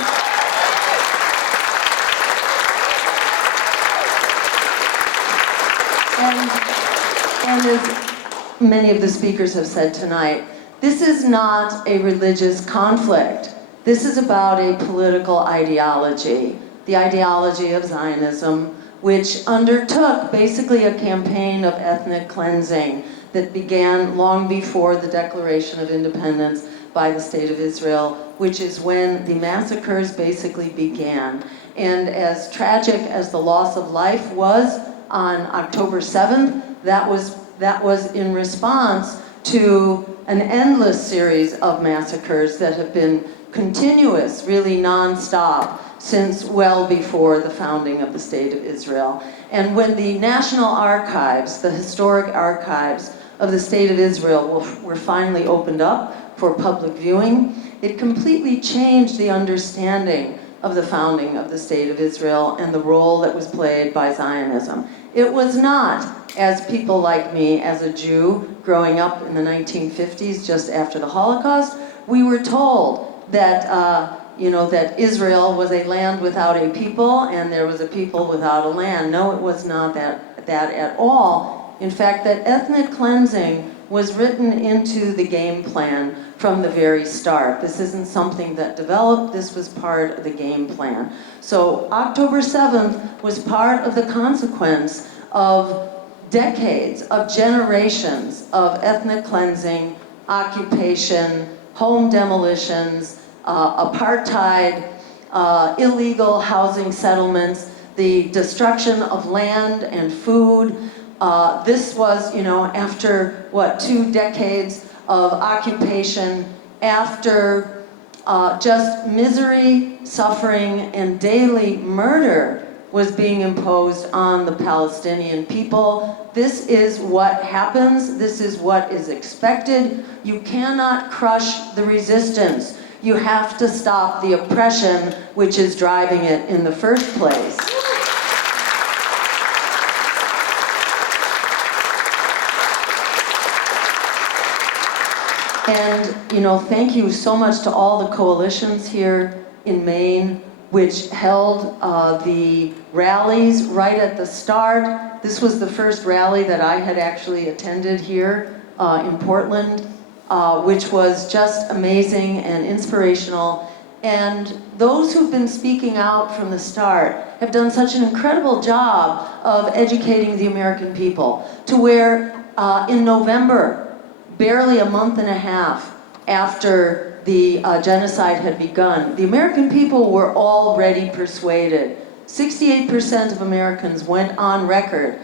And as many of the speakers have said tonight, this is not a religious conflict. This is about a political ideology, the ideology of Zionism, which undertook basically a campaign of ethnic cleansing that began long before the Declaration of Independence by the State of Israel, which is when the massacres basically began. And as tragic as the loss of life was on October 7th, that was in response to an endless series of massacres that have been continuous, really nonstop, since well before the founding of the State of Israel. And when the National Archives, the historic archives of the State of Israel were finally opened up for public viewing, it completely changed the understanding of the founding of the State of Israel and the role that was played by Zionism. It was not, as people like me, as a Jew growing up in the 1950s, just after the Holocaust, we were told that that Israel was a land without a people and there was a people without a land. No, it was not that at all. In fact, that ethnic cleansing was written into the game plan from the very start. This isn't something that developed, this was part of the game plan. So October 7th was part of the consequence of decades, of generations of ethnic cleansing, occupation, home demolitions, apartheid, illegal housing settlements, the destruction of land and food. This was, after 2 decades of occupation, after just misery, suffering, and daily murder was being imposed on the Palestinian people. This is what happens. This is what is expected. You cannot crush the resistance. You have to stop the oppression which is driving it in the first place. And, thank you so much to all the coalitions here in Maine, which held the rallies right at the start. This was the first rally that I had actually attended here in Portland, which was just amazing and inspirational. And those who've been speaking out from the start have done such an incredible job of educating the American people to where in November, barely a month and a half after the genocide had begun, the American people were already persuaded. 68% of Americans went on record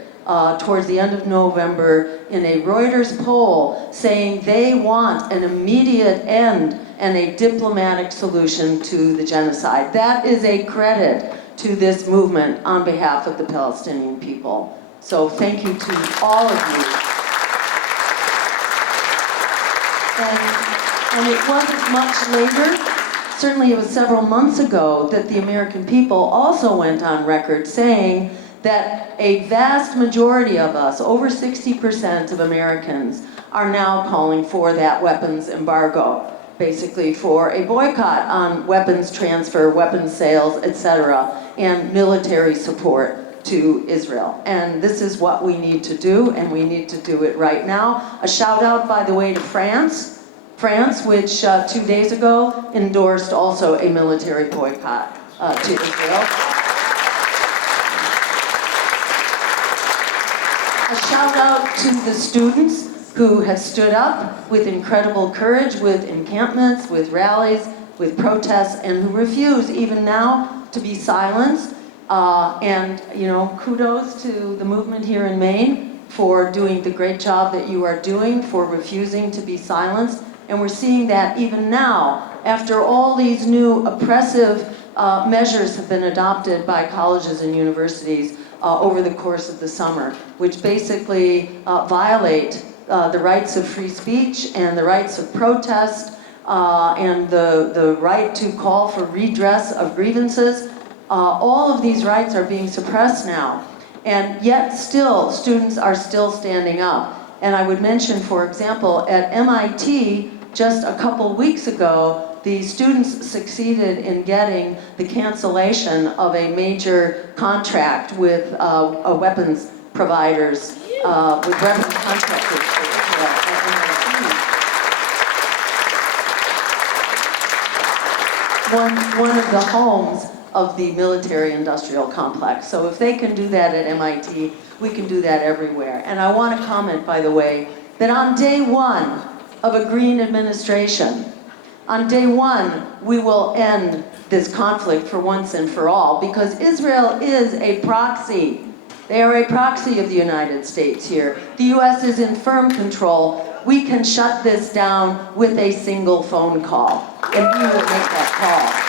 towards the end of November in a Reuters poll saying they want an immediate end and a diplomatic solution to the genocide. That is a credit to this movement on behalf of the Palestinian people. So thank you to all of you. And it wasn't much later, certainly it was several months ago, that the American people also went on record saying that a vast majority of us, over 60% of Americans, are now calling for that weapons embargo, basically for a boycott on weapons transfer, weapons sales, etc., and military support to Israel. And this is what we need to do, and we need to do it right now. A shout out, by the way, to France, which 2 days ago endorsed also a military boycott to Israel. A shout out to the students who have stood up with incredible courage, with encampments, with rallies, with protests, and who refuse even now to be silenced. And kudos to the movement here in Maine for doing the great job that you are doing, for refusing to be silenced. And we're seeing that even now, after all these new oppressive measures have been adopted by colleges and universities over the course of the summer, which basically violate the rights of free speech and the rights of protest and the right to call for redress of grievances. All of these rights are being suppressed now. And yet still, students are still standing up. And I would mention, for example, at MIT, just a couple weeks ago, the students succeeded in getting the cancellation of a major contract with weapons providers, with weapons contractors for Israel at MIT. One of the homes of the military-industrial complex. So if they can do that at MIT, we can do that everywhere. And I want to comment, by the way, that on day one of a green administration, on day one, we will end this conflict for once and for all, because Israel is a proxy. They are a proxy of the United States here. The US is in firm control. We can shut this down with a single phone call, and we will make that call.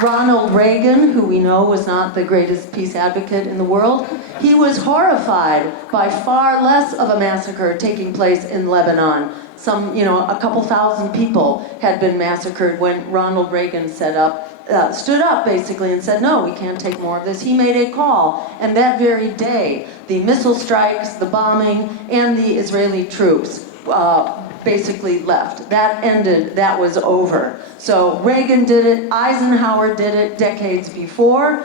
Ronald Reagan, who we know was not the greatest peace advocate in the world, he was horrified by far less of a massacre taking place in Lebanon. A couple thousand people had been massacred when Ronald Reagan stood up basically and said, no, we can't take more of this. He made a call, and that very day, the missile strikes, the bombing, and the Israeli troops basically left. That ended, that was over. So Reagan did it, Eisenhower did it decades before,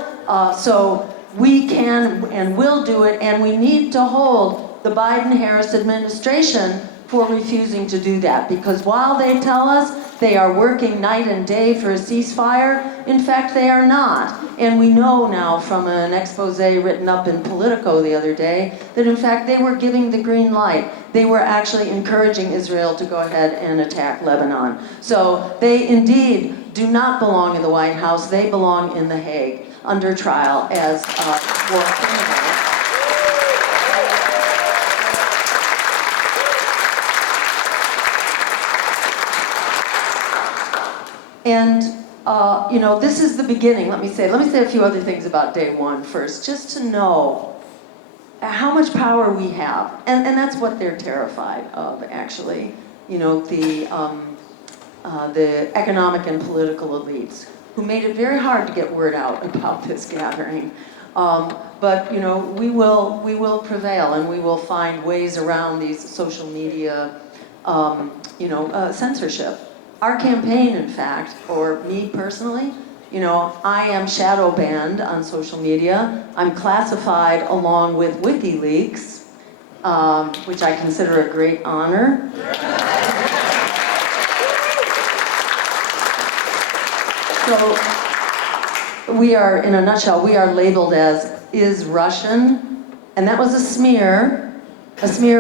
so we can and will do it, and we need to hold the Biden-Harris administration for refusing to do that, because while they tell us they are working night and day for a ceasefire, in fact they are not. And we know now from an expose written up in Politico the other day that in fact they were giving the green light. They were actually encouraging Israel to go ahead and attack Lebanon. So they indeed do not belong in the White House, they belong in The Hague under trial as war criminals. And this is the beginning. Let me say a few other things about day one first, just to know how much power we have. And that's what they're terrified of, actually. The economic and political elites, who made it very hard to get word out about this gathering. But we will prevail, and we will find ways around these social media, censorship. Our campaign, in fact, or me personally, I am shadow banned on social media. I'm classified along with WikiLeaks, which I consider a great honor. So we are, in a nutshell, we are labeled as is Russian, and that was a smear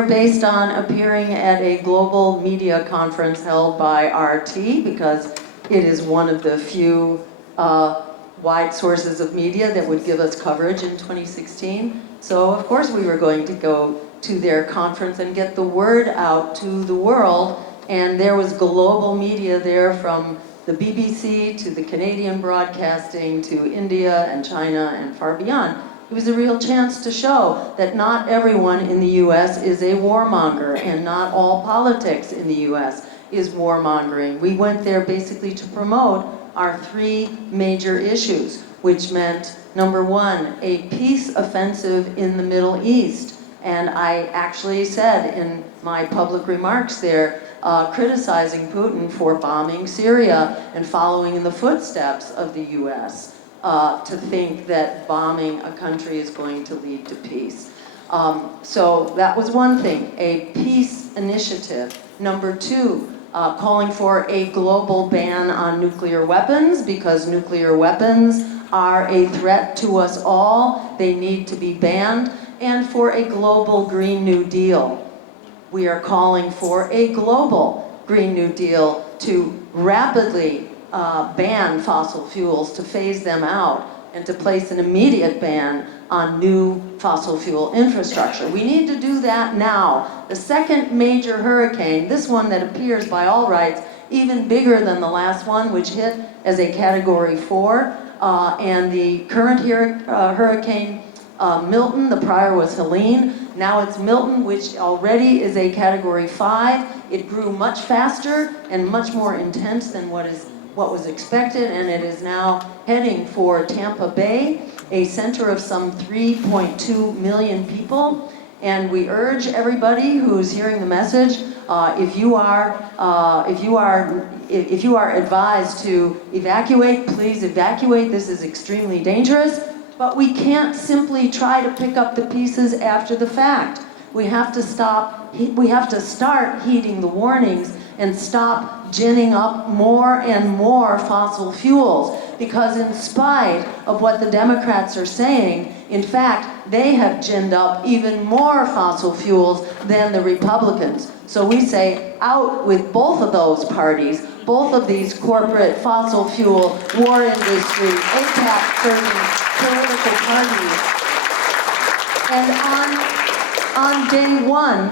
based on appearing at a global media conference held by RT, because it is one of the few wide sources of media that would give us coverage in 2016. So of course we were going to go to their conference and get the word out to the world, and there was global media there, from the BBC to the Canadian broadcasting to India and China and far beyond. It was a real chance to show that not everyone in the US is a warmonger, and not all politics in the US is warmongering. We went there basically to promote our three major issues, which meant, number one, a peace offensive in the Middle East. And I actually said in my public remarks there, criticizing Putin for bombing Syria and following in the footsteps of the US. To think that bombing a country is going to lead to peace. So that was one thing, a peace initiative. Number two, calling for a global ban on nuclear weapons because nuclear weapons are a threat to us all. They need to be banned. And for a global Green New Deal. We are calling for a global Green New Deal to rapidly ban fossil fuels, to phase them out, and to place an immediate ban on new fossil fuel infrastructure. We need to do that now. The second major hurricane, this one that appears by all rights even bigger than the last one, which hit as a Category 4, and the current hurricane Milton, the prior was Helene, now it's Milton, which already is a Category 5. It grew much faster and much more intense than what was expected, and it is now heading for Tampa Bay, a center of some 3.2 million people. And we urge everybody who's hearing the message, if you are advised to evacuate, please evacuate. This is extremely dangerous. But we can't simply try to pick up the pieces after the fact. We have to start heeding the warnings and stop ginning up more and more fossil fuels. Because in spite of what the Democrats are saying, in fact, they have ginned up even more fossil fuels than the Republicans. So we say, out with both of those parties, both of these corporate fossil fuel war industry, APAC-serving political parties. And on day one,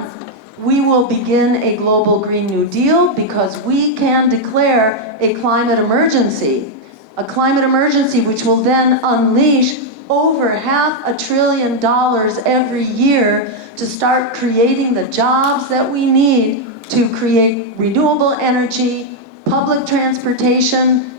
we will begin a global Green New Deal because we can declare a climate emergency. A climate emergency which will then unleash over $500 billion every year to start creating the jobs that we need to create renewable energy, public transportation,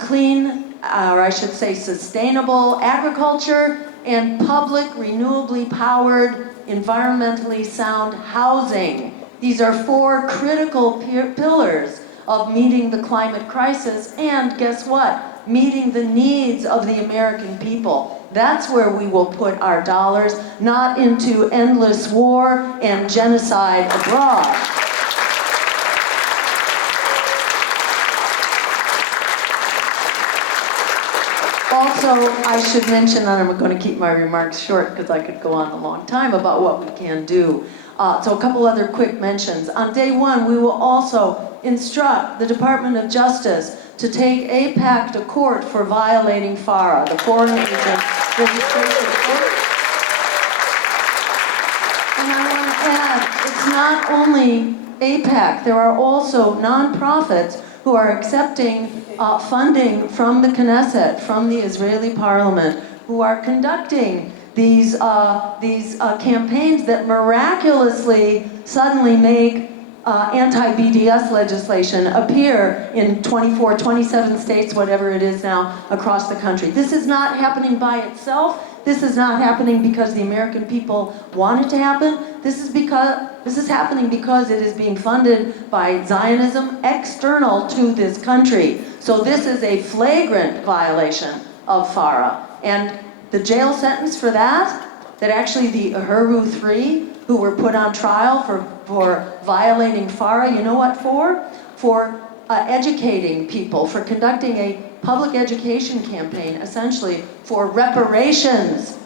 clean, or I should say sustainable agriculture, and public, renewably powered, environmentally sound housing. These are 4 critical pillars of meeting the climate crisis, and guess what? Meeting the needs of the American people. That's where we will put our dollars, not into endless war and genocide abroad. Also, I should mention, and I'm going to keep my remarks short because I could go on a long time about what we can do. So a couple other quick mentions. On day one, we will also instruct the Department of Justice to take APAC to court for violating FARA, the Foreign Agent Registration Code. And I want to add, it's not only APAC, there are also nonprofits who are accepting funding from the Knesset, from the Israeli parliament, who are conducting these campaigns that miraculously suddenly make anti-BDS legislation appear in 24, 27 states, whatever it is now, across the country. This is not happening by itself. This is not happening because the American people want it to happen. This is happening because it is being funded by Zionism external to this country. So this is a flagrant violation of FARA. And the jail sentence for that actually the Uhuru 3, who were put on trial for violating FARA, you know what for? For educating people, for conducting a public education campaign, essentially for reparations.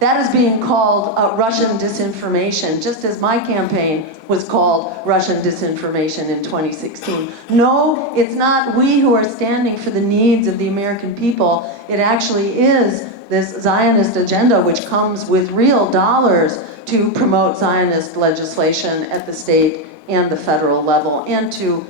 That is being called Russian disinformation, just as my campaign was called Russian disinformation in 2016. No, it's not we who are standing for the needs of the American people. It actually is this Zionist agenda, which comes with real dollars to promote Zionist legislation at the state and the federal level, and to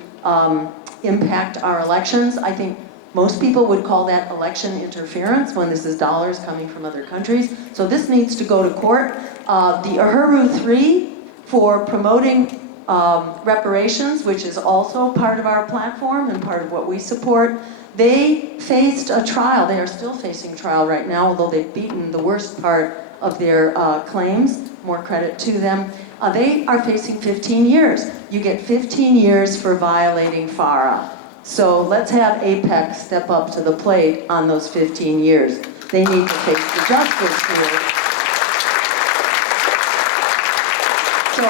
impact our elections. I think most people would call that election interference when this is dollars coming from other countries. So this needs to go to court. The Uhuru 3 for promoting reparations, which is also part of our platform and part of what we support, they faced a trial. They are still facing trial right now, although they've beaten the worst part of their claims. More credit to them. They are facing 15 years. You get 15 years for violating FARA. So let's have APEC step up to the plate on those 15 years. They need to face the justice here. So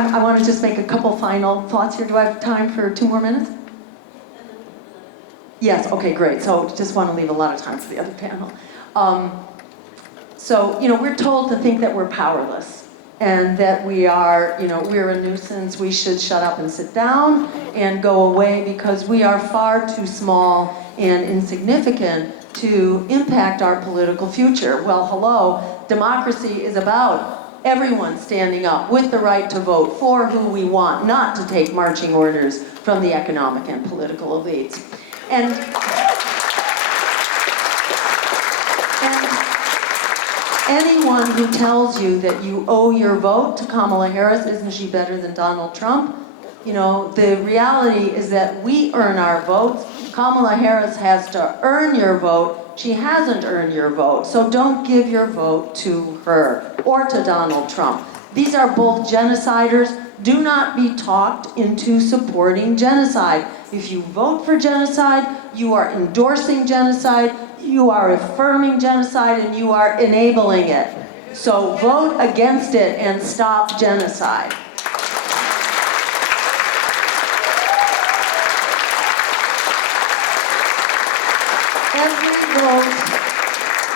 I want to just make a couple final thoughts here. Do I have time for 2 more minutes? Yes, okay, great. So just want to leave a lot of time for the other panel. So, we're told to think that we're powerless and that we are, we're a nuisance. We should shut up and sit down and go away because we are far too small and insignificant to impact our political future. Well, hello, democracy is about everyone standing up with the right to vote for who we want, not to take marching orders from the economic and political elites. And anyone who tells you that you owe your vote to Kamala Harris, isn't she better than Donald Trump? The reality is that we earn our votes. Kamala Harris has to earn your vote. She hasn't earned your vote. So don't give your vote to her or to Donald Trump. These are both genociders. Do not be talked into supporting genocide. If you vote for genocide, you are endorsing genocide, you are affirming genocide, and you are enabling it. So vote against it and stop genocide.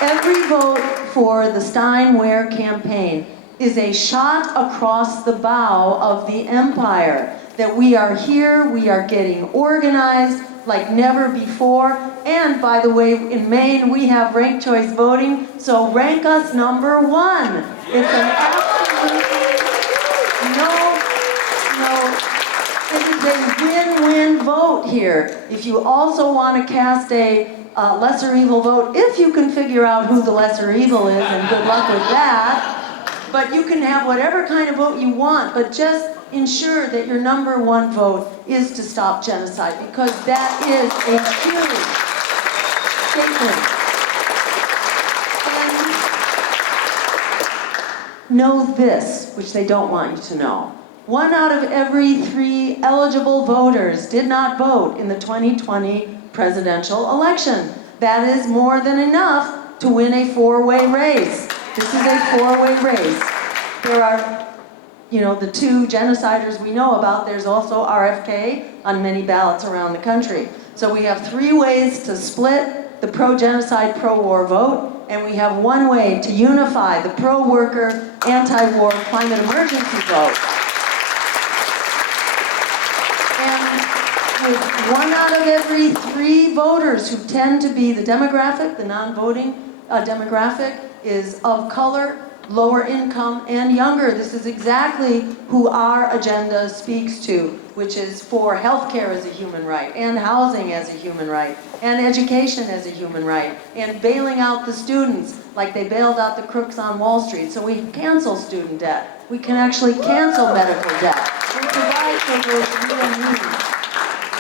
Every vote for the Stein campaign is a shot across the bow of the empire. That we are here, we are getting organized like never before. And by the way, in Maine, we have ranked choice voting, so rank us number 1. It's an absolutely, it is a win-win vote here. If you also want to cast a lesser evil vote, if you can figure out who the lesser evil is, and good luck with that. But you can have whatever kind of vote you want, but just ensure that your number 1 vote is to stop genocide, because that is a huge statement. And know this, which they don't want you to know. 1 out of every 3 eligible voters did not vote in the 2020 presidential election. That is more than enough to win a 4-way race. This is a 4-way race. There are, the 2 genociders we know about. There's also RFK on many ballots around the country. So we have 3 ways to split the pro-genocide, pro-war vote, and we have 1 way to unify the pro-worker, anti-war climate emergency vote. With 1 out of every 3 voters who tend to be the demographic, the non-voting demographic, is of color, lower income, and younger. This is exactly who our agenda speaks to, which is for healthcare as a human right, and housing as a human right, and education as a human right, and bailing out the students like they bailed out the crooks on Wall Street. So we cancel student debt. We can actually cancel medical debt. We provide for those real needs.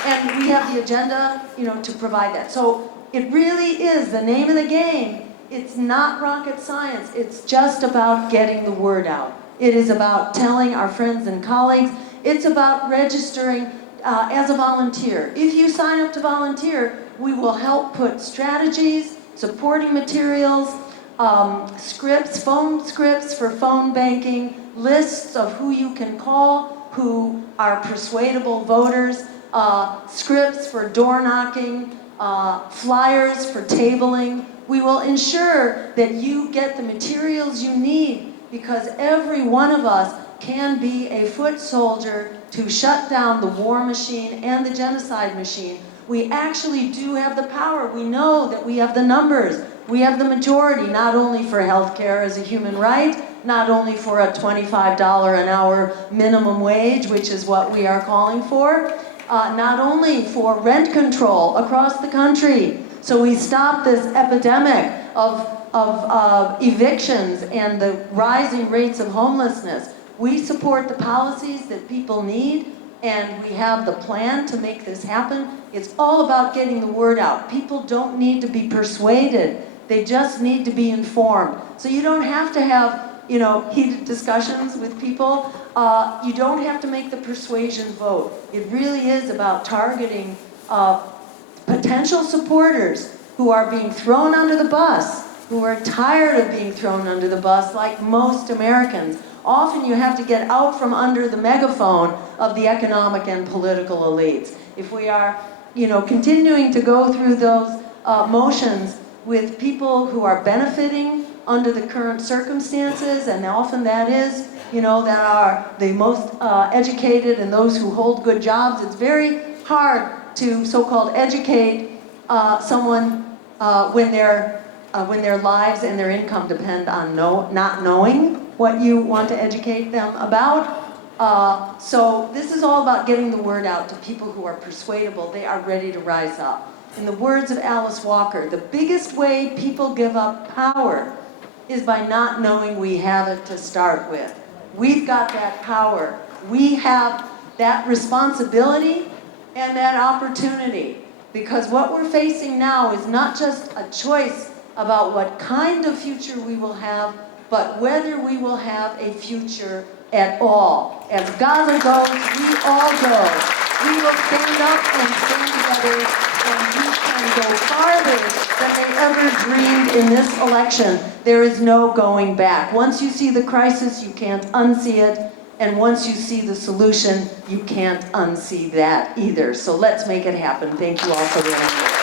And we have the agenda, to provide that. So it really is the name of the game. It's not rocket science. It's just about getting the word out. It is about telling our friends and colleagues. It's about registering as a volunteer. If you sign up to volunteer, we will help put strategies, supporting materials, scripts, phone scripts for phone banking, lists of who you can call, who are persuadable voters, scripts for door knocking, flyers for tabling. We will ensure that you get the materials you need, because every one of us can be a foot soldier to shut down the war machine and the genocide machine. We actually do have the power. We know that we have the numbers. We have the majority, not only for healthcare as a human right, not only for a $25 an hour minimum wage, which is what we are calling for, not only for rent control across the country, so we stop this epidemic of evictions and the rising rates of homelessness. We support the policies that people need, and we have the plan to make this happen. It's all about getting the word out. People don't need to be persuaded. They just need to be informed. So you don't have to have, heated discussions with people. You don't have to make the persuasion vote. It really is about targeting potential supporters who are being thrown under the bus, who are tired of being thrown under the bus like most Americans, Often you have to get out from under the megaphone of the economic and political elites. If we are, continuing to go through those motions with people who are benefiting under the current circumstances, and often that is, that are the most educated and those who hold good jobs, it's very hard to so-called educate someone when their lives and their income depend on not knowing what you want to educate them about. So this is all about getting the word out to people who are persuadable. They are ready to rise up. In the words of Alice Walker, the biggest way people give up power is by not knowing we have it to start with. We've got that power. We have that responsibility and that opportunity. Because what we're facing now is not just a choice about what kind of future we will have, but whether we will have a future at all. As Gaza goes, we all go. We will stand up and stand together, and we can go farther than they ever dreamed in this election. There is no going back. Once you see the crisis, you can't unsee it. And once you see the solution, you can't unsee that either. So let's make it happen. Thank you all for being here.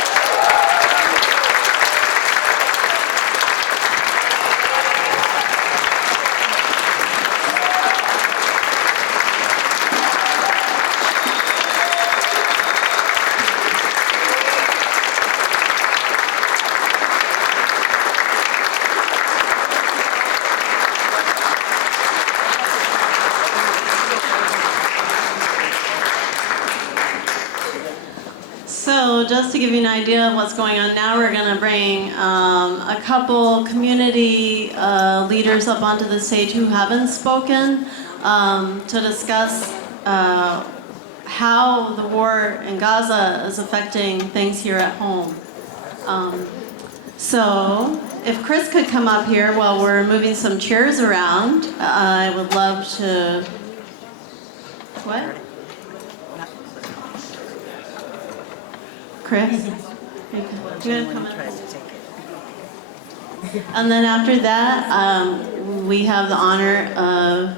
So just to give you an idea of what's going on now, we're going to bring a couple community leaders up onto the stage who haven't spoken to discuss how the war in Gaza is affecting things here at home. So if Chris could come up here while we're moving some chairs around, I would love to... What? Chris? You want to come in? And then after that, we have the honor of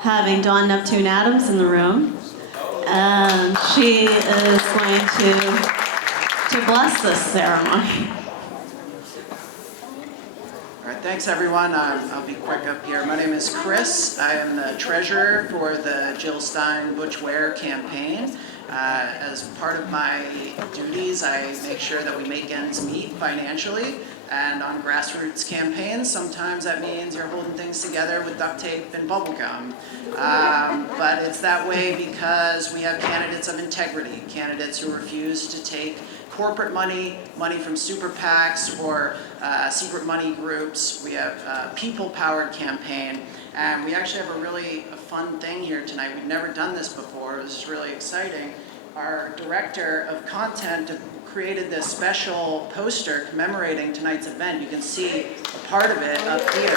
having Dawn Neptune Adams in the room. And she is going to bless this ceremony. All right, thanks everyone. I'll be quick up here. My name is Chris. I am the treasurer for the Jill Stein Butch Ware campaign. As part of my duties, I make sure that we make ends meet financially. And on grassroots campaigns, sometimes that means you're holding things together with duct tape and bubble gum. But it's that way because we have candidates of integrity, candidates who refuse to take corporate money from super PACs or secret money groups. We have a people-powered campaign. And we actually have a really fun thing here tonight. We've never done this before. This is really exciting. Our director of content created this special poster commemorating tonight's event. You can see a part of it up here.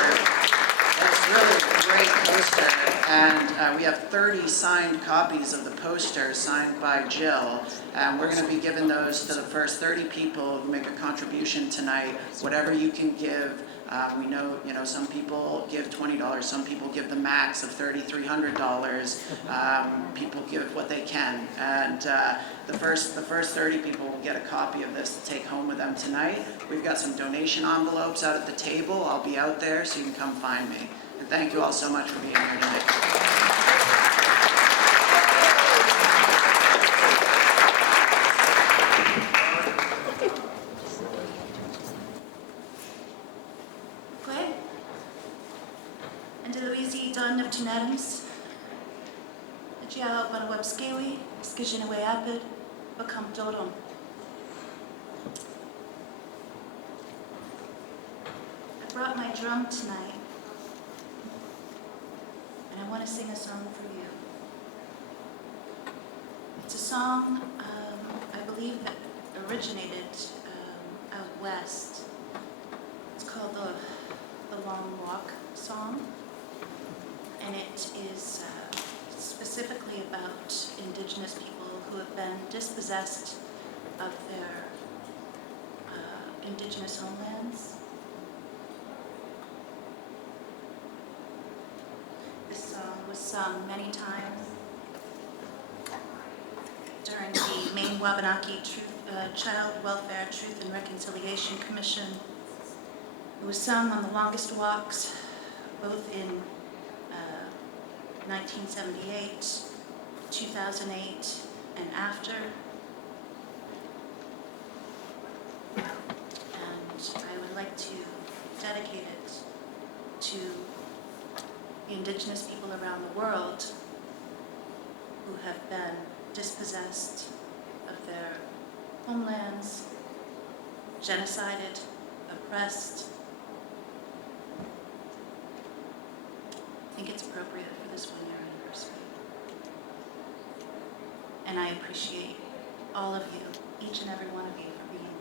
It's really a great poster. And we have 30 signed copies of the poster signed by Jill. And we're going to be giving those to the first 30 people who make a contribution tonight. Whatever you can give. We know, some people give $20, some people give the max of $3,300. People give what they can, and the first 30 people will get a copy of this to take home with them tonight. We've got some donation envelopes out at the table. I'll be out there, so you can come find me. And thank you all so much for being here tonight. Dawn Neptune Adams. Gia Ban Webskewi, Skijinawe Apid, Bakam Doron. I brought my drum tonight, and I want to sing a song for you. It's a song I believe that originated out west. It's called the Long Walk song. And it is specifically about Indigenous people who have been dispossessed of their Indigenous homelands. 'Cause was sung many times during the Maine Wabanaki Child Welfare Truth and Reconciliation Commission. It was sung on the longest walks, both in 1978, 2008, and after. And I would like to dedicate it to the indigenous people around the world who have been dispossessed of their homelands, genocided, oppressed. I think it's appropriate for this one-year anniversary. And I appreciate all of you, each and every one of you, for being here.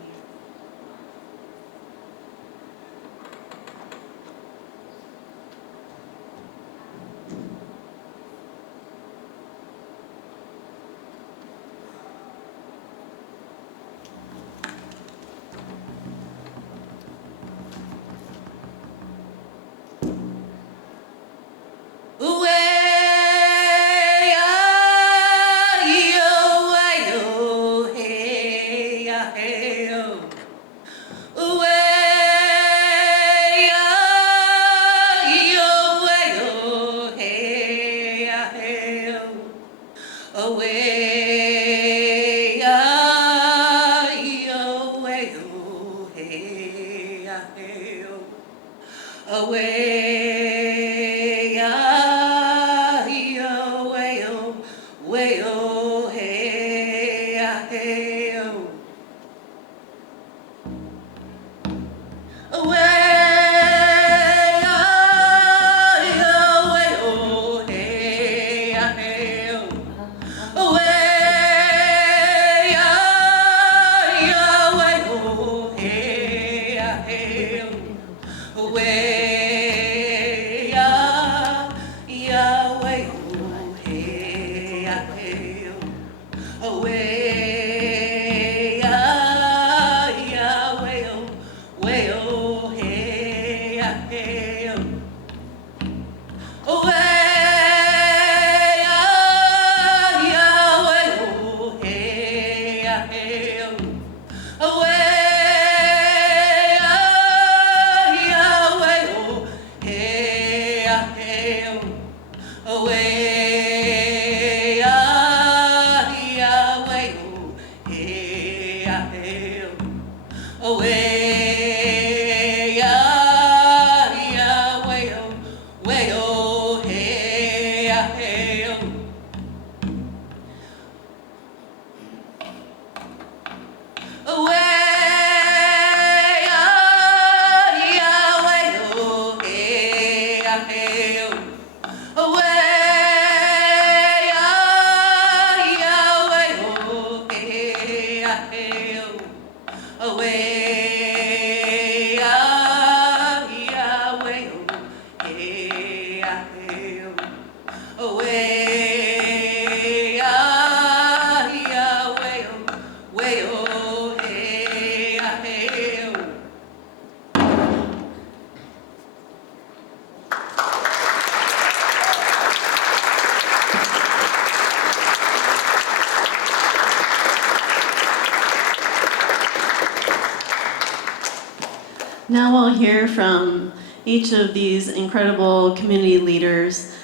Now we'll hear from each of these incredible community leaders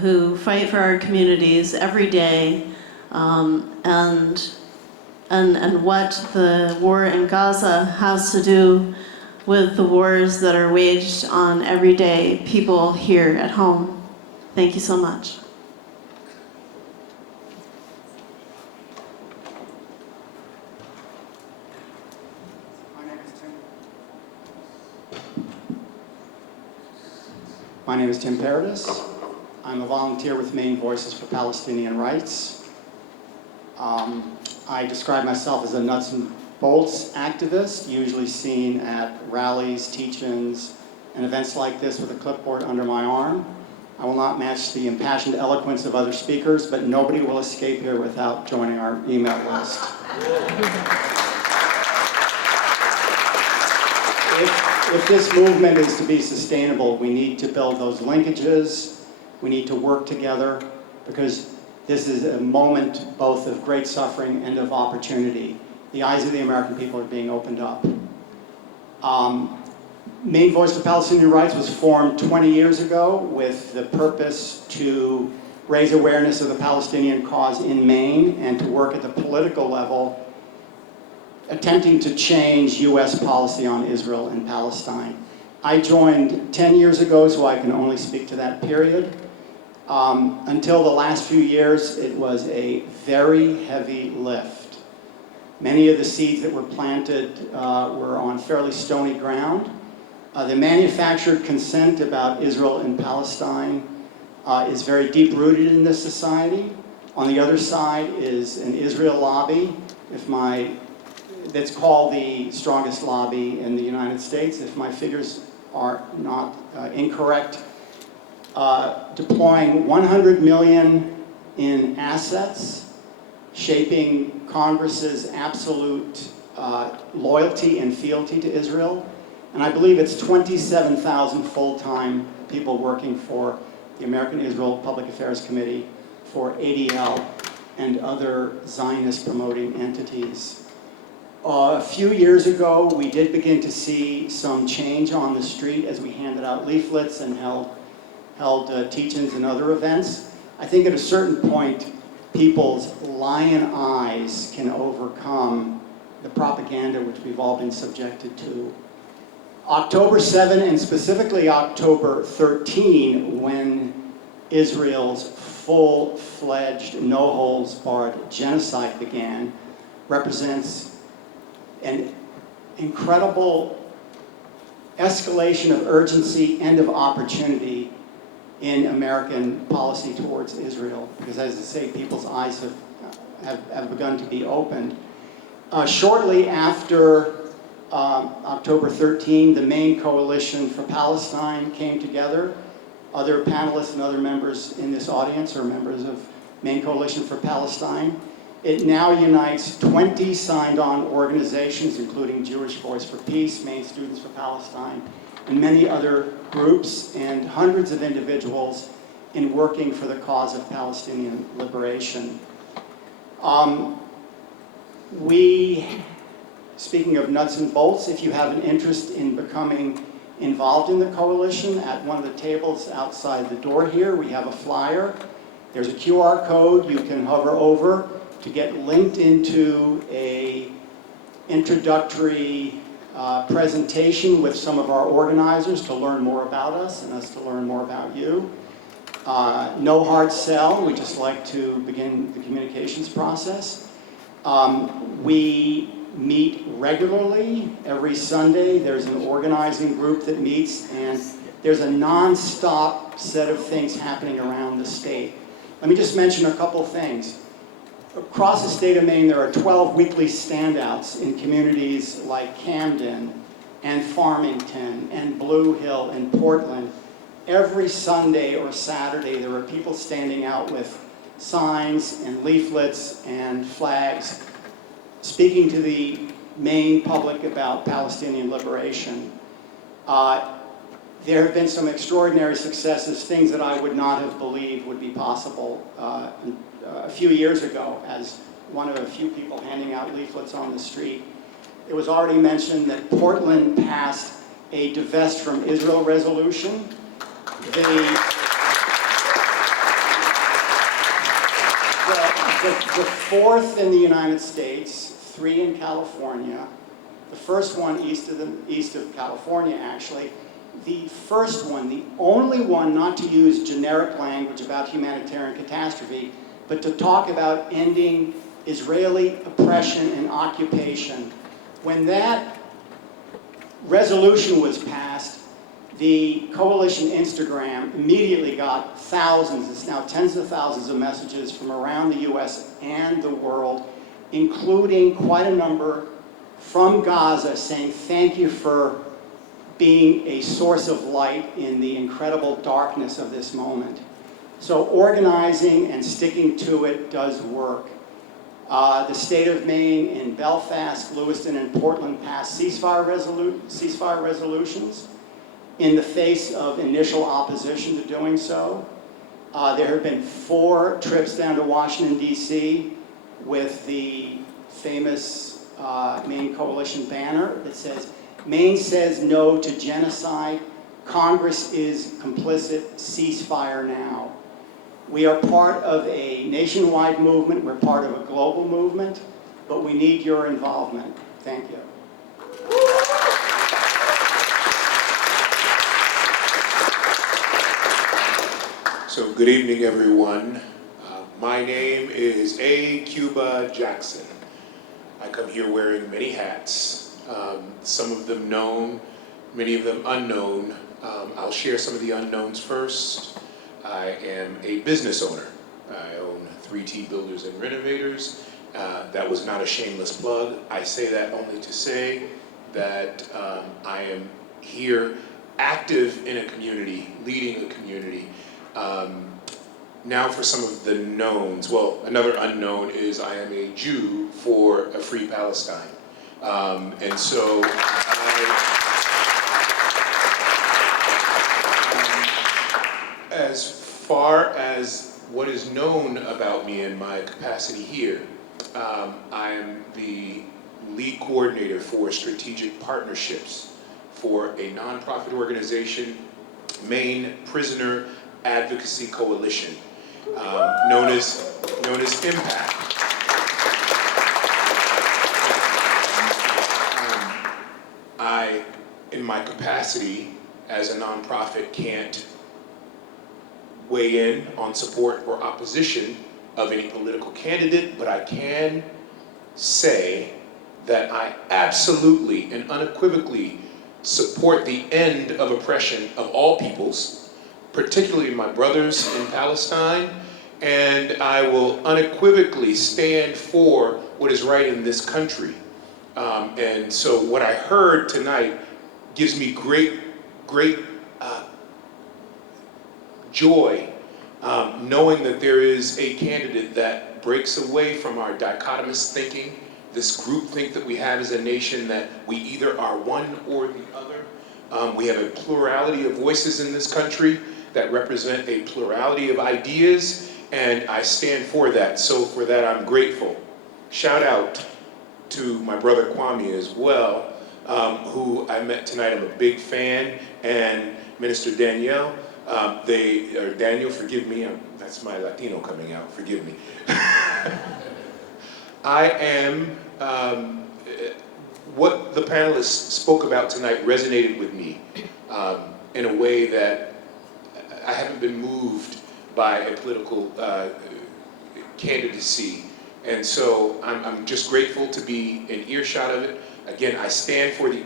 who fight for our communities every day, and what the war in Gaza has to do with the wars that are waged on everyday people here at home. Thank you so much. My name is Tim Paradis. I'm a volunteer with Maine Voices for Palestinian Rights. I describe myself as a nuts and bolts activist, usually seen at rallies, teach-ins, and events like this with a clipboard under my arm. I will not match the impassioned eloquence of other speakers, but nobody will escape here without joining our email list. If this movement is to be sustainable, we need to build those linkages We need to work together because this is a moment both of great suffering and of opportunity. The eyes of the American people are being opened up. Maine Voice for Palestinian Rights was formed 20 years ago with the purpose to raise awareness of the Palestinian cause in Maine and to work at the political level, attempting to change U.S. policy on Israel and Palestine. I joined 10 years ago, so I can only speak to that period. Until the last few years, it was a very heavy lift. Many of the seeds that were planted were on fairly stony ground. The manufactured consent about Israel and Palestine is very deep-rooted in this society. On the other side is an Israel lobby, that's called the strongest lobby in the United States, if my figures are not incorrect, deploying $100 million in assets, shaping Congress's absolute loyalty and fealty to Israel. And I believe it's 27,000 full-time people working for the American Israel Public Affairs Committee, for ADL, and other Zionist-promoting entities. A few years ago, we did begin to see some change on the street as we handed out leaflets and held teach-ins and other events. I think at a certain point, people's lion eyes can overcome the propaganda which we've all been subjected to. October 7 and specifically October 13, when Israel's full-fledged, no-holds-barred genocide began, represents an incredible escalation of urgency and of opportunity in American policy towards Israel. Because as I say, people's eyes have begun to be opened. Shortly after October 13, the Maine Coalition for Palestine came together. Other panelists and other members in this audience are members of Maine Coalition for Palestine. It now unites 20 signed-on organizations, including Jewish Voice for Peace, Maine Students for Palestine, and many other groups, and hundreds of individuals in working for the cause of Palestinian liberation. Speaking of nuts and bolts, if you have an interest in becoming involved in the coalition, at one of the tables outside the door here, we have a flyer. There's a QR code you can hover over to get linked into a introductory presentation with some of our organizers to learn more about us and us to learn more about you. No hard sell, we just like to begin the communications process. We meet regularly every Sunday. There's an organizing group that meets, and there's a non-stop set of things happening around the state. Let me just mention a couple things. Across the state of Maine, there are 12 weekly standouts in communities like Camden and Farmington and Blue Hill and Portland. Every Sunday or Saturday, there are people standing out with signs and leaflets and flags speaking to the Maine public about Palestinian liberation. There have been some extraordinary successes, things that I would not have believed would be possible a few years ago, as one of a few people handing out leaflets on the street. It was already mentioned that Portland passed a divest from Israel resolution. The fourth in the United States, 3 in California, the first one east of California, actually. The first one, the only one not to use generic language about humanitarian catastrophe, but to talk about ending Israeli oppression and occupation. When that resolution was passed, the coalition Instagram immediately got thousands, it's now tens of thousands of messages from around the US and the world, including quite a number from Gaza saying thank you for being a source of light in the incredible darkness of this moment. So organizing and sticking to it does work. The state of Maine in Belfast, Lewiston, and Portland passed ceasefire resolutions in the face of initial opposition to doing so. There have been 4 trips down to Washington, D.C. with the famous Maine Coalition banner that says, "Maine says no to genocide. Congress is complicit. Ceasefire now." We are part of a nationwide movement. We're part of a global movement, but we need your involvement. Thank you. So good evening, everyone. My name is A. Cuba Jackson. I come here wearing many hats, some of them known, many of them unknown. I'll share some of the unknowns first. I am a business owner. I own 3T Builders and Renovators. That was not a shameless plug. I say that only to say that I am here active in a community, leading a community. Now for some of the knowns. Well, another unknown is I am a Jew for a free Palestine. And so as far as what is known about me in my capacity here, I am the lead coordinator for strategic partnerships for a nonprofit organization, Maine Prisoner Advocacy Coalition, known as IMPACT. I, in my capacity as a nonprofit, can't weigh in on support or opposition of any political candidate, but I can say that I absolutely and unequivocally support the end of oppression of all peoples, particularly my brothers in Palestine, and I will unequivocally stand for what is right in this country. And so what I heard tonight gives me great joy, knowing that there is a candidate that breaks away from our dichotomous thinking, this groupthink that we have as a nation, that we either are one or the other. We have a plurality of voices in this country that represent a plurality of ideas, and I stand for that. So for that, I'm grateful. Shout out to my brother Kwame as well, who I met tonight. I'm a big fan, and Minister Danielle. Daniel, forgive me, that's my Latino coming out, forgive me. I am, what the panelists spoke about tonight resonated with me in a way that I haven't been moved by a political candidacy. And so I'm just grateful to be in earshot of it. Again, I stand for the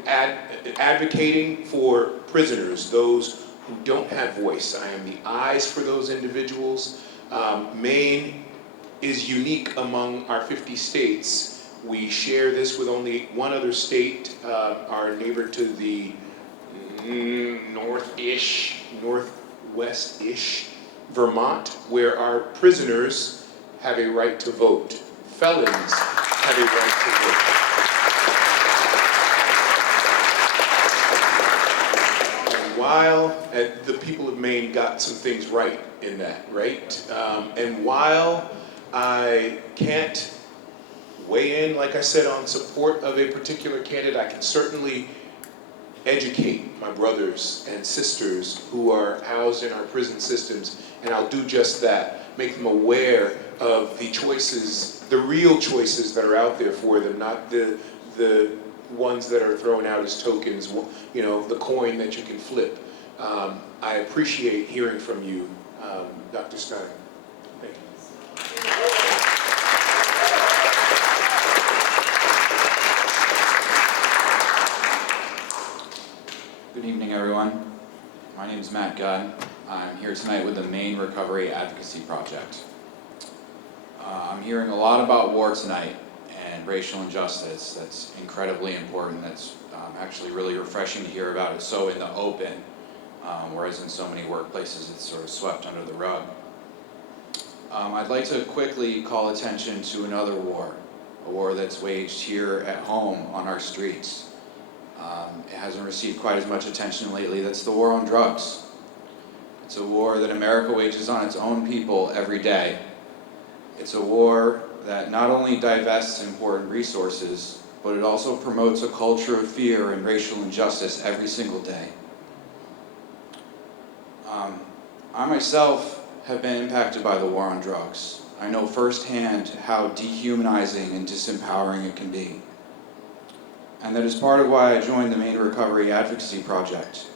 advocating for prisoners, those who don't have voice. I am the eyes for those individuals. Maine is unique among our 50 states. We share this with only one other state, our neighbor to the northwest-ish, Vermont, where our prisoners have a right to vote. Felons have a right to vote. While the people of Maine got some things right in that, right? And while I can't weigh in, like I said, on support of a particular candidate, I can certainly educate my brothers and sisters who are housed in our prison systems, and I'll do just that. Make them aware of the choices, the real choices that are out there for them, not the ones that are thrown out as tokens, you know, the coin that you can flip. I appreciate hearing from you, Dr. Stein. Thank you. Good evening, everyone. My name is Matt Gunn. I'm here tonight with the Maine Recovery Advocacy Project. I'm hearing a lot about war tonight and racial injustice. That's incredibly important. That's actually really refreshing to hear about it so in the open, whereas in so many workplaces it's sort of swept under the rug. I'd like to quickly call attention to another war, a war that's waged here at home on our streets. It hasn't received quite as much attention lately. That's the war on drugs. It's a war that America wages on its own people every day. It's a war that not only divests important resources, but it also promotes a culture of fear and racial injustice every single day. I myself have been impacted by the war on drugs. I know firsthand how dehumanizing and disempowering it can be. And that is part of why I joined the Maine Recovery Advocacy Project.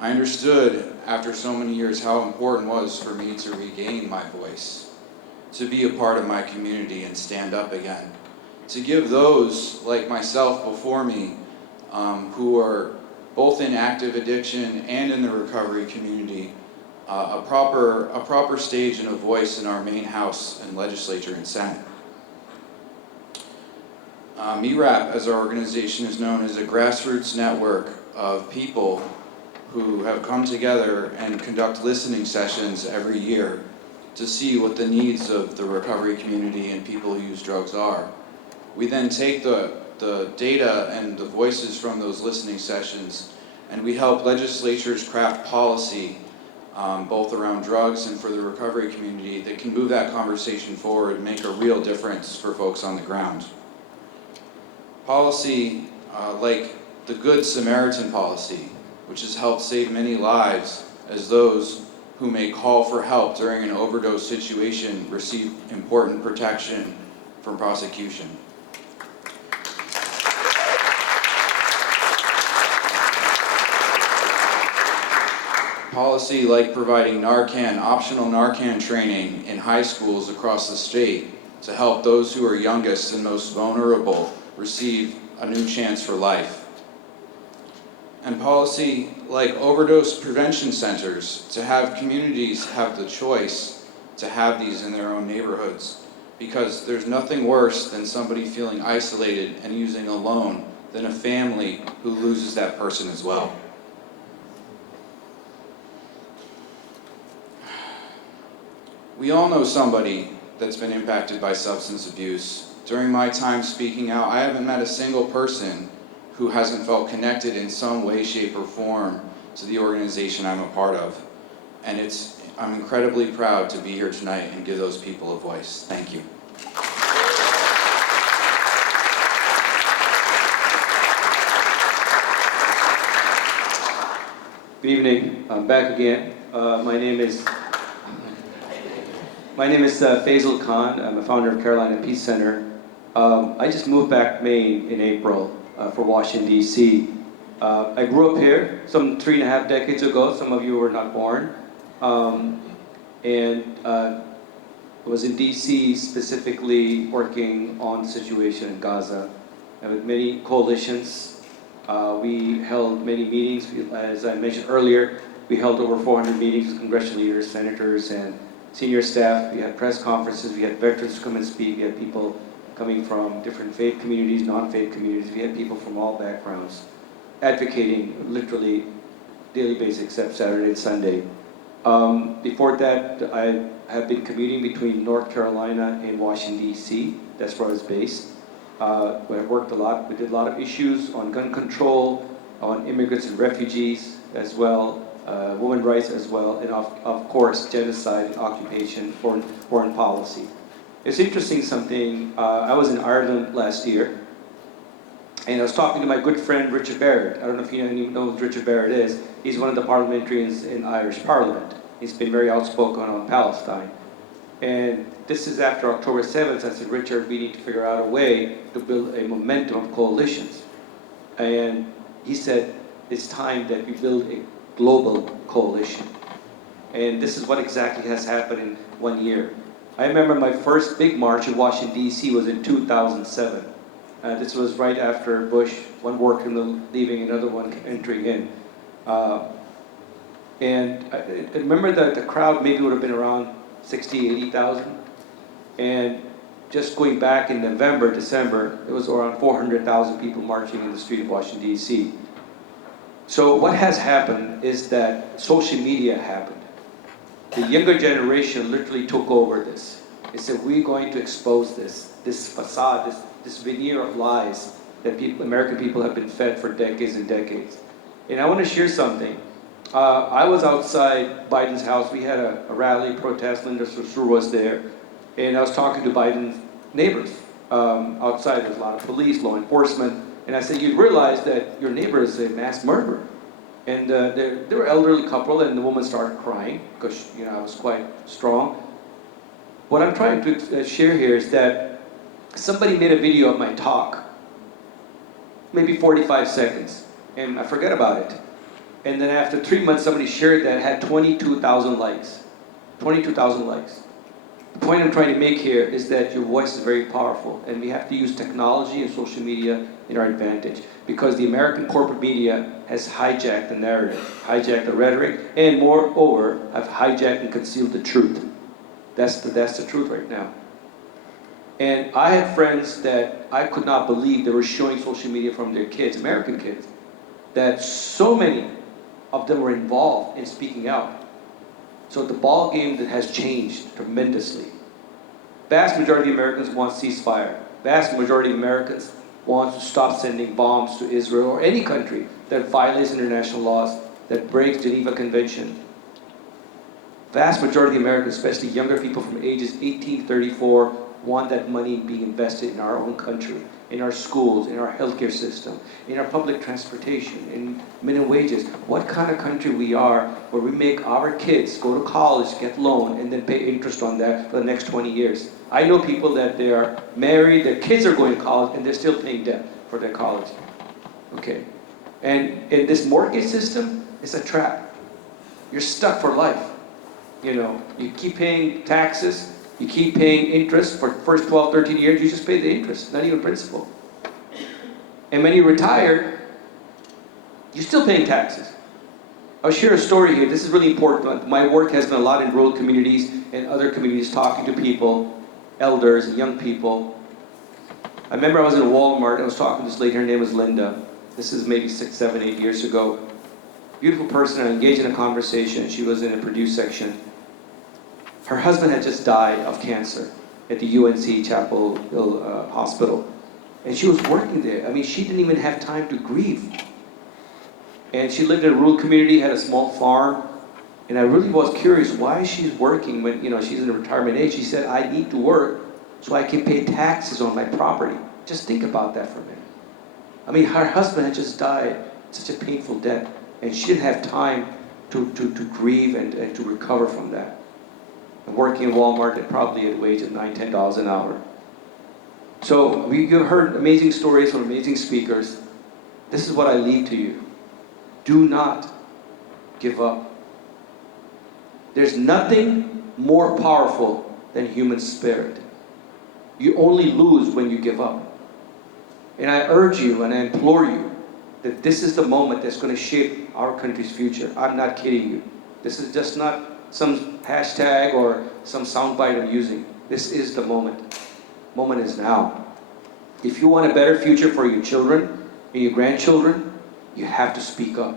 I understood after so many years how important it was for me to regain my voice, to be a part of my community and stand up again, to give those like myself before me who are both in active addiction and in the recovery community a proper stage and a voice in our Maine House and Legislature and Senate. MRAP, as our organization is known, is a grassroots network of people who have come together and conduct listening sessions every year to see what the needs of the recovery community and people who use drugs are. We then take the data and the voices from those listening sessions, and we help legislatures craft policy both around drugs and for the recovery community that can move that conversation forward and make a real difference for folks on the ground. Policy like the Good Samaritan policy, which has helped save many lives, as those who may call for help during an overdose situation receive important protection from prosecution. Policy like providing Narcan, optional Narcan training in high schools across the state to help those who are youngest and most vulnerable receive a new chance for life. And policy like overdose prevention centers to have communities have the choice to have these in their own neighborhoods, because there's nothing worse than somebody feeling isolated and using alone than a family who loses that person as well. We all know somebody that's been impacted by substance abuse. During my time speaking out, I haven't met a single person who hasn't felt connected in some way, shape, or form to the organization I'm a part of. And I'm incredibly proud to be here tonight and give those people a voice. Thank you. Good evening. I'm back again. My name is Faisal Khan. I'm a founder of Carolina Peace Center. I just moved back to Maine in April for Washington, D.C. I grew up here some 3.5 decades ago. Some of you were not born. And was in D.C. specifically working on the situation in Gaza. And with many coalitions, we held many meetings. As I mentioned earlier, we held over 400 meetings with congressional leaders, senators, and senior staff. We had press conferences. We had veterans come and speak. We had people coming from different faith communities, non-faith communities. We had people from all backgrounds advocating literally daily basis except Saturday and Sunday. Before that, I have been commuting between North Carolina and Washington, D.C. That's where I was based. I worked a lot. We did a lot of issues on gun control, on immigrants and refugees as well, women's rights as well, and of course, genocide and occupation, foreign policy. It's interesting something, I was in Ireland last year, and I was talking to my good friend Richard Barrett. I don't know if you even know who Richard Barrett is. He's one of the parliamentarians in Irish Parliament. He's been very outspoken on Palestine. And this is after October 7th. I said, Richard, we need to figure out a way to build a momentum of coalitions. And he said, it's time that we build a global coalition. And this is what exactly has happened in 1 year. I remember my first big march in Washington, D.C. was in 2007. This was right after Bush, one worker leaving, another one entering in. And I remember that the crowd maybe would have been around 60, 80,000. And just going back in November, December, it was around 400,000 people marching in the street of Washington, D.C. So what has happened is that social media happened. The younger generation literally took over this. They said, we're going to expose this facade, this veneer of lies that American people have been fed for decades and decades. And I want to share something. I was outside Biden's house. We had a rally protest. Linda Sarsour was there. And I was talking to Biden's neighbors. Outside, there's a lot of police, law enforcement. And I said, you realize that your neighbor is a mass murderer. And they were an elderly couple, and the woman started crying because, you know, I was quite strong. What I'm trying to share here is that somebody made a video of my talk, maybe 45 seconds, and I forget about it. And then after 3 months, somebody shared that, had 22,000 likes. 22,000 likes. The point I'm trying to make here is that your voice is very powerful, and we have to use technology and social media in our advantage, because the American corporate media has hijacked the narrative, hijacked the rhetoric, and moreover, have hijacked and concealed the truth. That's the truth right now. And I had friends that I could not believe they were showing social media from their kids, American kids, that so many of them were involved in speaking out. So the ball game that has changed tremendously. Vast majority of Americans want ceasefire. Vast majority of Americans want to stop sending bombs to Israel or any country that violates international laws, that breaks Geneva Convention. Vast majority of Americans, especially younger people from ages 18 to 34, want that money being invested in our own country, in our schools, in our healthcare system, in our public transportation, in minimum wages. What kind of country we are where we make our kids go to college, get loan, and then pay interest on that for the next 20 years. I know people that they are married, their kids are going to college, and they're still paying debt for their college. Okay. And in this mortgage system, it's a trap. You're stuck for life. You know, you keep paying taxes, you keep paying interest for the first 12, 13 years, you just pay the interest, not even principal. And when you retire, you're still paying taxes. I'll share a story here. This is really important. My work has been a lot in rural communities and other communities, talking to people, elders and young people. I remember I was in a Walmart, and I was talking to this lady, her name was Linda. This is maybe 6, 7, 8 years ago. Beautiful person, I engaged in a conversation. She was in a Purdue section. Her husband had just died of cancer at the UNC Chapel Hill Hospital. And she was working there. I mean, she didn't even have time to grieve. And she lived in a rural community, had a small farm. And I really was curious why she's working when, you know, she's in a retirement age. She said, I need to work so I can pay taxes on my property. Just think about that for a minute. I mean, her husband had just died, such a painful death. And she didn't have time to grieve and to recover from that. And working in Walmart at probably at a wage of $9, $10 an hour. So you've heard amazing stories from amazing speakers. This is what I leave to you. Do not give up. There's nothing more powerful than human spirit. You only lose when you give up. And I urge you and I implore you that this is the moment that's going to shape our country's future. I'm not kidding you. This is just not some hashtag or some soundbite I'm using. This is the moment. Moment is now. If you want a better future for your children and your grandchildren, you have to speak up.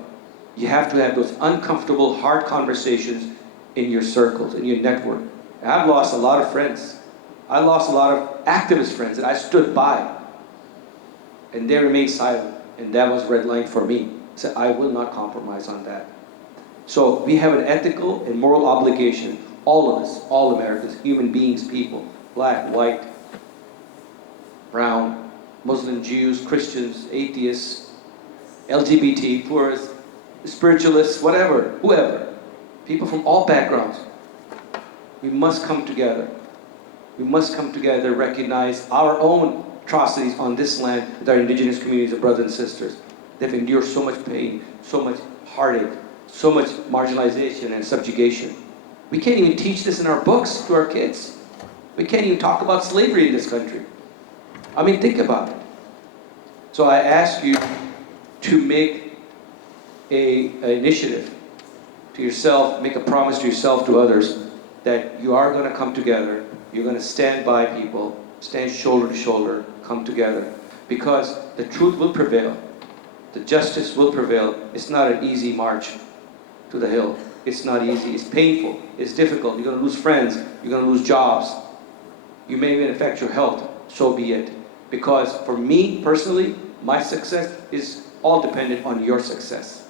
You have to have those uncomfortable, hard conversations in your circles, in your network. And I've lost a lot of friends. I lost a lot of activist friends that I stood by. And they remained silent. And that was red line for me. So I will not compromise on that. So we have an ethical and moral obligation, all of us, all Americans, human beings, people, black, white, brown, Muslim, Jews, Christians, atheists, LGBT, poorest, spiritualists, whatever, whoever, people from all backgrounds. We must come together. We must come together, recognize our own atrocities on this land with our indigenous communities of brothers and sisters. They've endured so much pain, so much heartache, so much marginalization and subjugation. We can't even teach this in our books to our kids. We can't even talk about slavery in this country. I mean, think about it. So I ask you to make an initiative to yourself, make a promise to yourself, to others, that you are going to come together, you're going to stand by people, stand shoulder to shoulder, come together, because the truth will prevail. The justice will prevail. It's not an easy march to the hill. It's not easy. It's painful. It's difficult. You're going to lose friends. You're going to lose jobs. You may even affect your health. So be it. Because for me, personally, my success is all dependent on your success.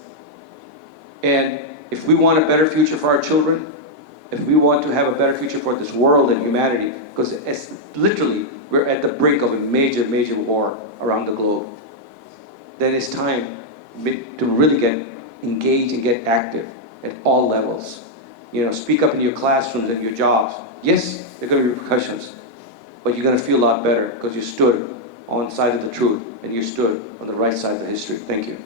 And if we want a better future for our children, if we want to have a better future for this world and humanity, because it's literally, we're at the brink of a major, major war around the globe, then it's time to really get engaged and get active at all levels. You know, speak up in your classrooms and your jobs. Yes, there are going to be repercussions, but you're going to feel a lot better because you stood on the side of the truth and you stood on the right side of the history. Thank you.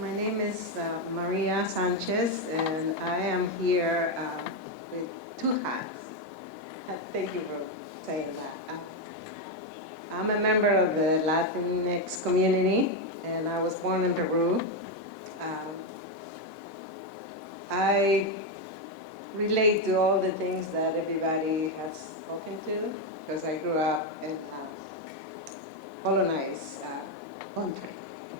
My name is Maria Sanchez, and I am here with two hats. Thank you for saying that. I'm a member of the Latinx community, and I was born in Peru. I relate to all the things that everybody has spoken to, because I grew up in a colonized country,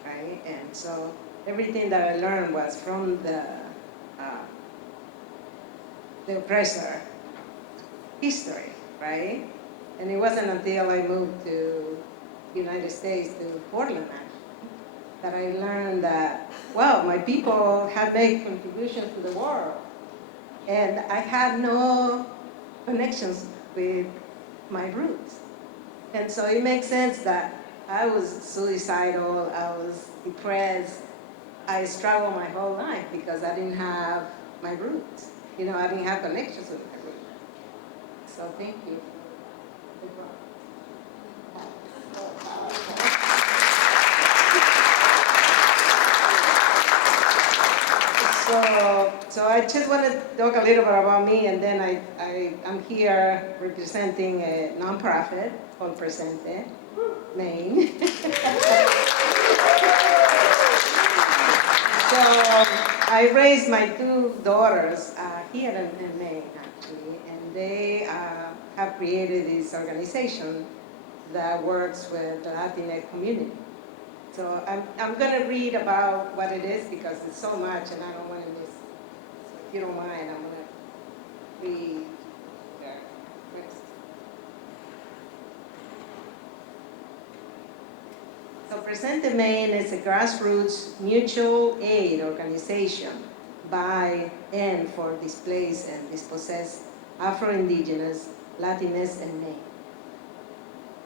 right? And so everything that I learned was from the oppressor history, right? And it wasn't until I moved to the United States, to Portland, actually, that I learned that, wow, my people had made contributions to the world. And I had no connections with my roots. And so it makes sense that I was suicidal, I was depressed, I struggled my whole life because I didn't have my roots. You know, I didn't have connections with my roots. So thank you. So I just want to talk a little bit about me, and then I'm here representing a nonprofit called Presente, Maine. So I raised my two daughters here in Maine, actually, and they have created this organization that works with the Latinx community. So I'm going to read about what it is because it's so much and I don't want to miss. So if you don't mind, I'm going to read their list. So Presente Maine is a grassroots mutual aid organization by and for displaced and dispossessed Afro-Indigenous, Latinx, and Maine.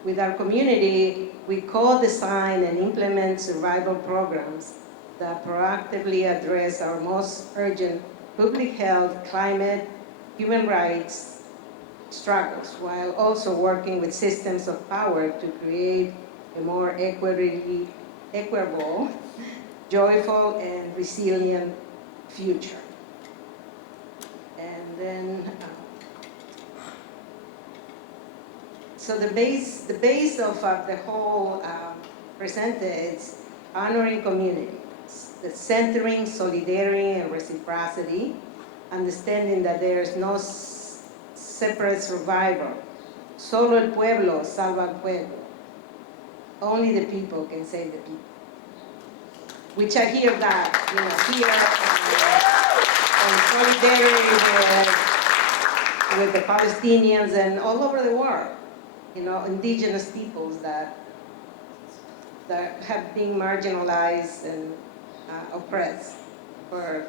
With our community, we co-design and implement survival programs that proactively address our most urgent public health, climate, human rights struggles, while also working with systems of power to create a more equitable, joyful, and resilient future. And then, so the base of the whole Presente is honoring communities, the centering solidarity and reciprocity, understanding that there is no separate survivor. Solo el pueblo salva al pueblo. Only the people can save the people. Which I hear that, you know, here in solidarity with the Palestinians and all over the world. You know, indigenous peoples that have been marginalized and oppressed for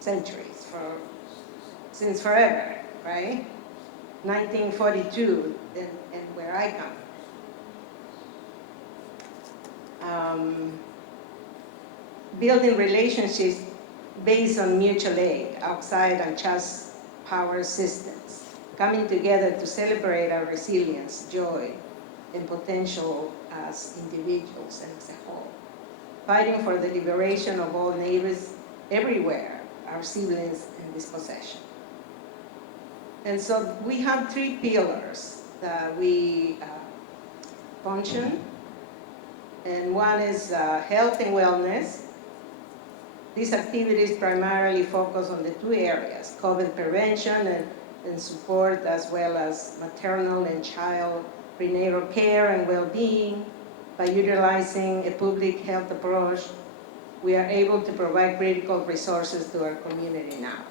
centuries, since forever, right? 1942, and where I come from. Building relationships based on mutual aid outside unjust power systems. Coming together to celebrate our resilience, joy, and potential as individuals and as a whole. Fighting for the liberation of all neighbors everywhere, our siblings in dispossession. And so we have three pillars that we function. And one is health and wellness. These activities primarily focus on the two areas, COVID prevention and support, as well as maternal and child prenatal care and well-being. By utilizing a public health approach, we are able to provide critical resources to our community now.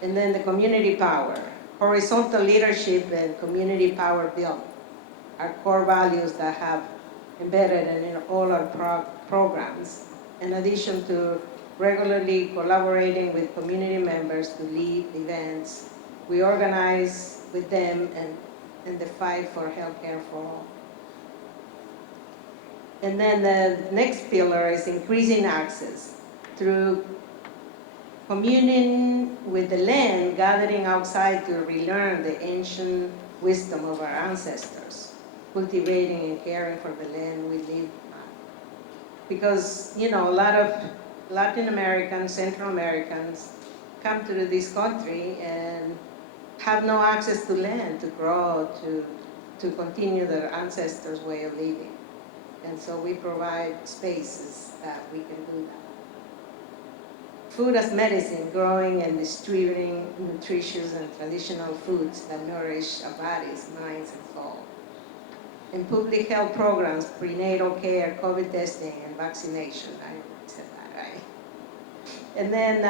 And then the community power. horizontal leadership and community power building are core values that have embedded in all our programs, in addition to regularly collaborating with community members to lead events. We organize with them in the fight for healthcare for all. And then the next pillar is increasing access through communing with the land, gathering outside to relearn the ancient wisdom of our ancestors, cultivating and caring for the land we live on. Because, you know, a lot of Latin Americans, Central Americans come to this country and have no access to land to grow, to continue their ancestors' way of living. And so we provide spaces that we can do that. Food as medicine, growing and distributing nutritious and traditional foods that nourish our bodies, minds, and soul. In public health programs, prenatal care, COVID testing, and vaccination. I said that right. And then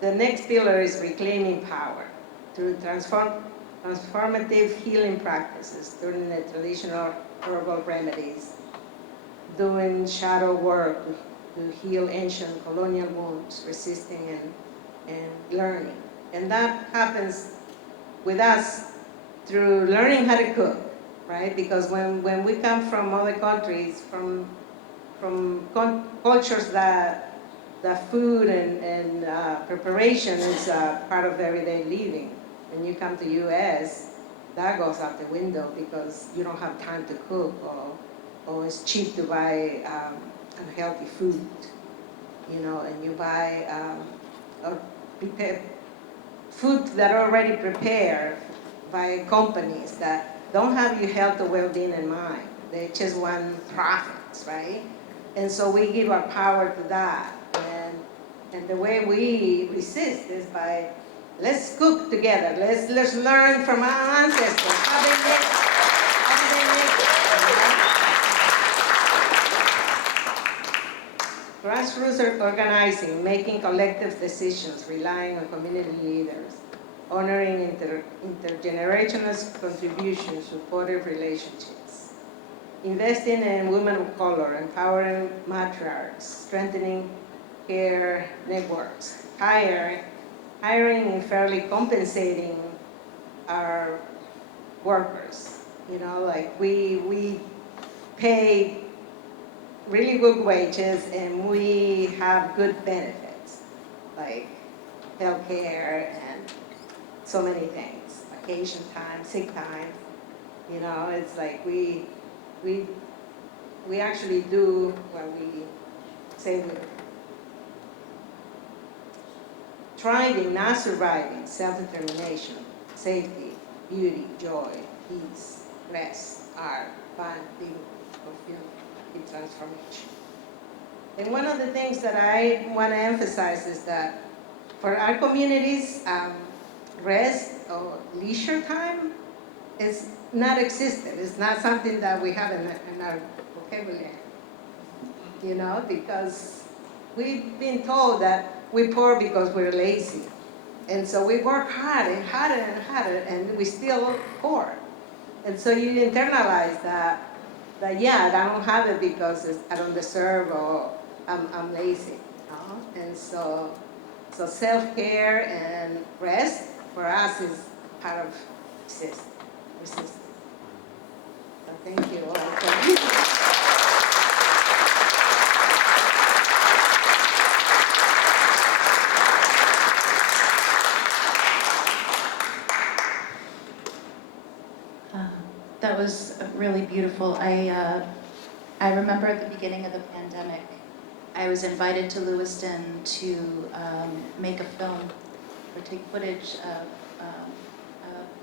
the next pillar is reclaiming power through transformative healing practices, turning the traditional herbal remedies, doing shadow work to heal ancient colonial wounds, resisting and learning. And that happens with us through learning how to cook, right? Because when we come from other countries, from cultures that food and preparation is part of everyday living. When you come to US, that goes out the window because you don't have time to cook, or it's cheap to buy unhealthy food, you know, and you buy or prepare food that are already prepared by companies that don't have your health or well-being in mind. They just want profits, right? And so we give our power to that. And the way we resist is by, let's cook together. Let's learn from our ancestors how they make it. Grassroots organizing, making collective decisions, relying on community leaders, honoring intergenerational contributions, supportive relationships, investing in women of color, empowering matriarchs, strengthening care networks, hiring and fairly compensating our workers. You know, like we pay really good wages and we have good benefits, like healthcare and so many things, vacation time, sick time. You know, it's like we actually do what we say we do. Thriving, not surviving, self-determination, safety, beauty, joy, peace, rest, art, fun, being fulfilled in transformation. And one of the things that I want to emphasize is that for our communities, rest or leisure time is not existent. It's not something that we have in our vocabulary, you know, because we've been told that we're poor because we're lazy. And so we work hard and harder and harder, and we're still poor. And so you internalize that yeah, I don't have it because I don't deserve, or I'm lazy. You know? And so self-care and rest for us is part of resistance. So thank you all. That was really beautiful. I remember at the beginning of the pandemic, I was invited to Lewiston to make a film or take footage of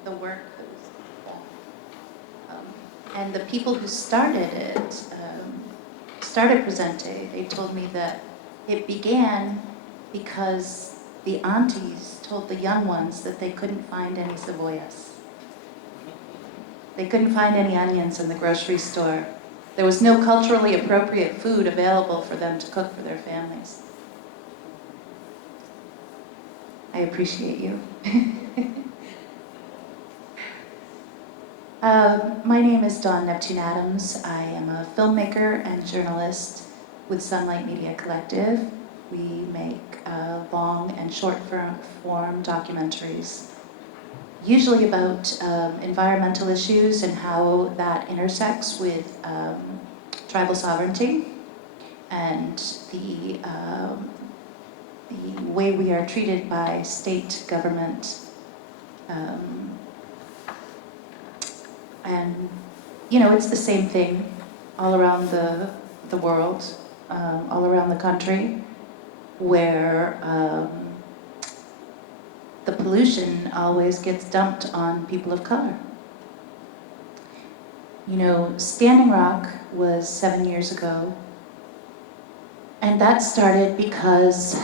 the work that was done. And the people who started it, started Presente, they told me that it began because the aunties told the young ones that they couldn't find any cebollas. They couldn't find any onions in the grocery store. There was no culturally appropriate food available for them to cook for their families. I appreciate you. My name is Dawn Neptune Adams. I am a filmmaker and journalist with Sunlight Media Collective. We make long and short form documentaries, usually about environmental issues and how that intersects with tribal sovereignty and the way we are treated by state government. And, you know, it's the same thing all around the world, all around the country, where the pollution always gets dumped on people of color. You know, Standing Rock was 7 years ago, and that started because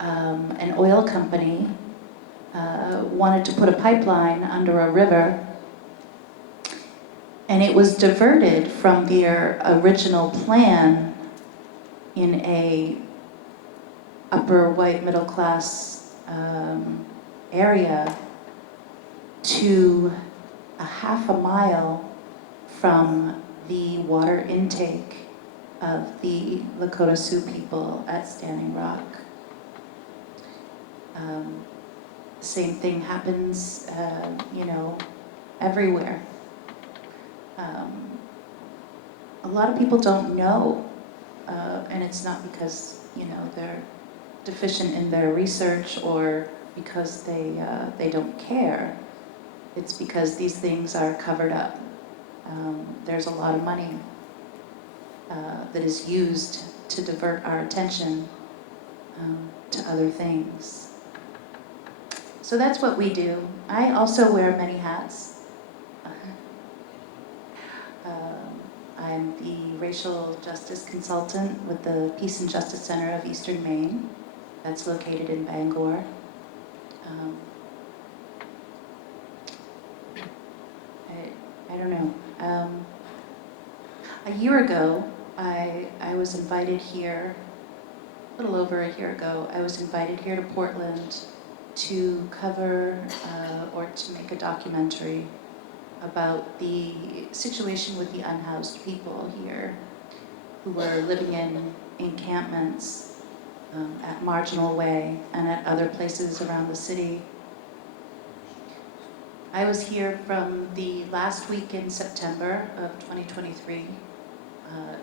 an oil company wanted to put a pipeline under a river, and it was diverted from their original plan in a upper white middle class area to a half a mile from the water intake of the Lakota Sioux people at Standing Rock. The same thing happens, you know, everywhere. A lot of people don't know, and it's not because, you know, they're deficient in their research or because they don't care. It's because these things are covered up. There's a lot of money that is used to divert our attention to other things. So that's what we do. I also wear many hats. I'm the racial justice consultant with the Peace and Justice Center of Eastern Maine. That's located in Bangor. I don't know. A year ago, I was invited here, a little over a year ago, I was invited here to Portland to cover or to make a documentary about the situation with the unhoused people here who were living in encampments at Marginal Way and at other places around the city. I was here from the last week in September of 2023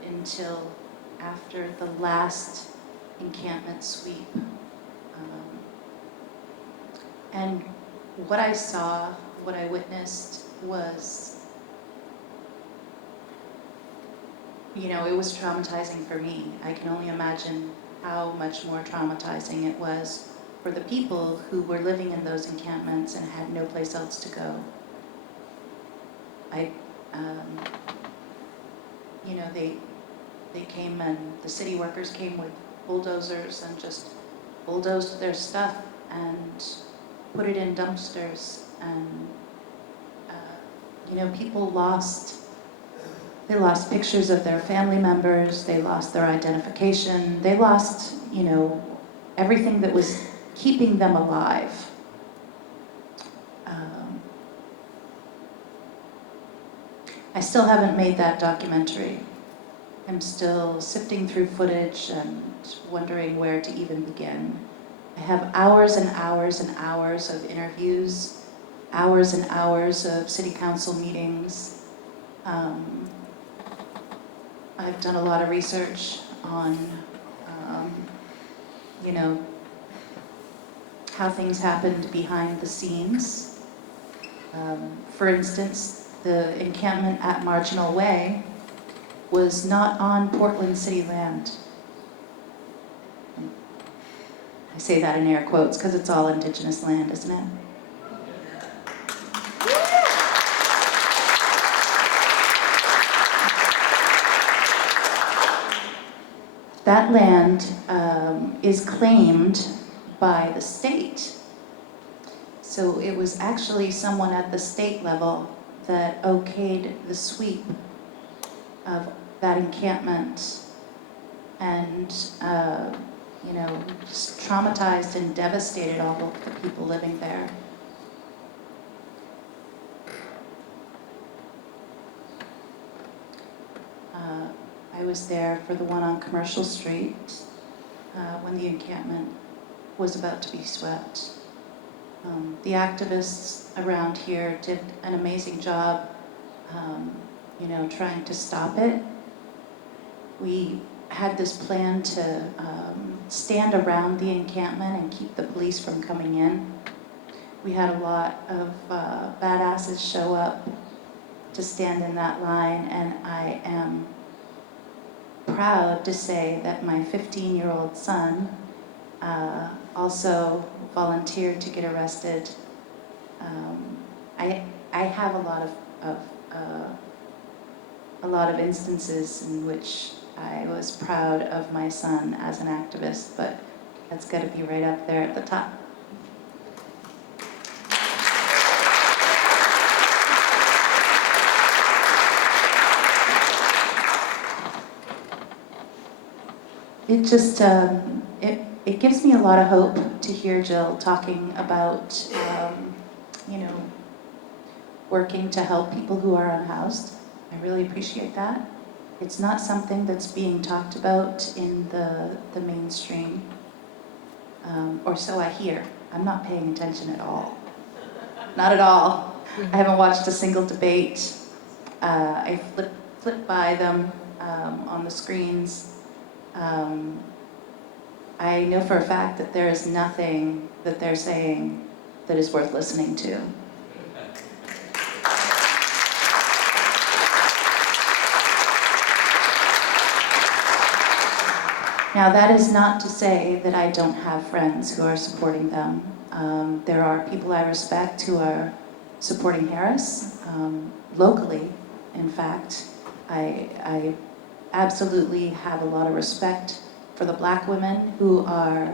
until after the last encampment sweep. And what I saw, what I witnessed was, you know, it was traumatizing for me. I can only imagine how much more traumatizing it was for the people who were living in those encampments and had no place else to go. You know, they came and the city workers came with bulldozers and just bulldozed their stuff and put it in dumpsters. And you know, people lost pictures of their family members, they lost their identification, they lost, you know, everything that was keeping them alive. I still haven't made that documentary. I'm still sifting through footage and wondering where to even begin. I have hours and hours and hours of interviews, hours and hours of city council meetings. I've done a lot of research on, you know, how things happened behind the scenes. For instance, the encampment at Marginal Way was not on Portland city land. I say that in air quotes because it's all indigenous land, isn't it? That land is claimed by the state. So it was actually someone at the state level that okayed the sweep of that encampment and, you know, just traumatized and devastated all of the people living there. was there for the one on Commercial Street when the encampment was about to be swept. The activists around here did an amazing job, trying to stop it. We had this plan to stand around the encampment and keep the police from coming in. We had a lot of badasses show up to stand in that line, and I am proud to say that my 15-year-old son also volunteered to get arrested. I have a lot of instances in which I was proud of my son as an activist, but that's got to be right up there at the top. It just, it gives me a lot of hope to hear Jill talking about, working to help people who are unhoused. I really appreciate that. It's not something that's being talked about in the mainstream, or so I hear. I'm not paying attention at all. Not at all. I haven't watched a single debate. I flip by them on the screens. I know for a fact that there is nothing that they're saying that is worth listening to. Now, that is not to say that I don't have friends who are supporting them. There are people I respect who are supporting Harris, locally, in fact. I absolutely have a lot of respect for the Black women who are,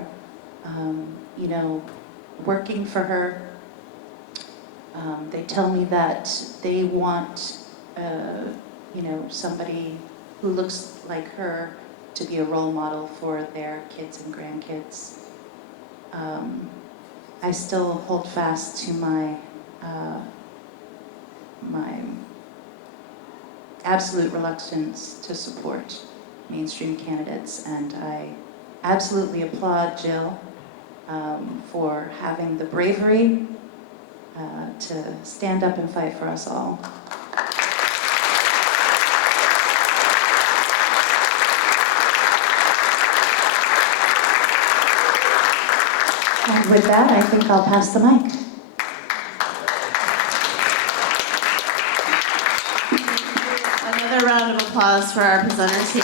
working for her. They tell me that they want, somebody who looks like her to be a role model for their kids and grandkids. I still hold fast to my absolute reluctance to support mainstream candidates, and I absolutely applaud Jill for having the bravery to stand up and fight for us all. And with that, I think I'll pass the mic. Another round of applause for our presenters here.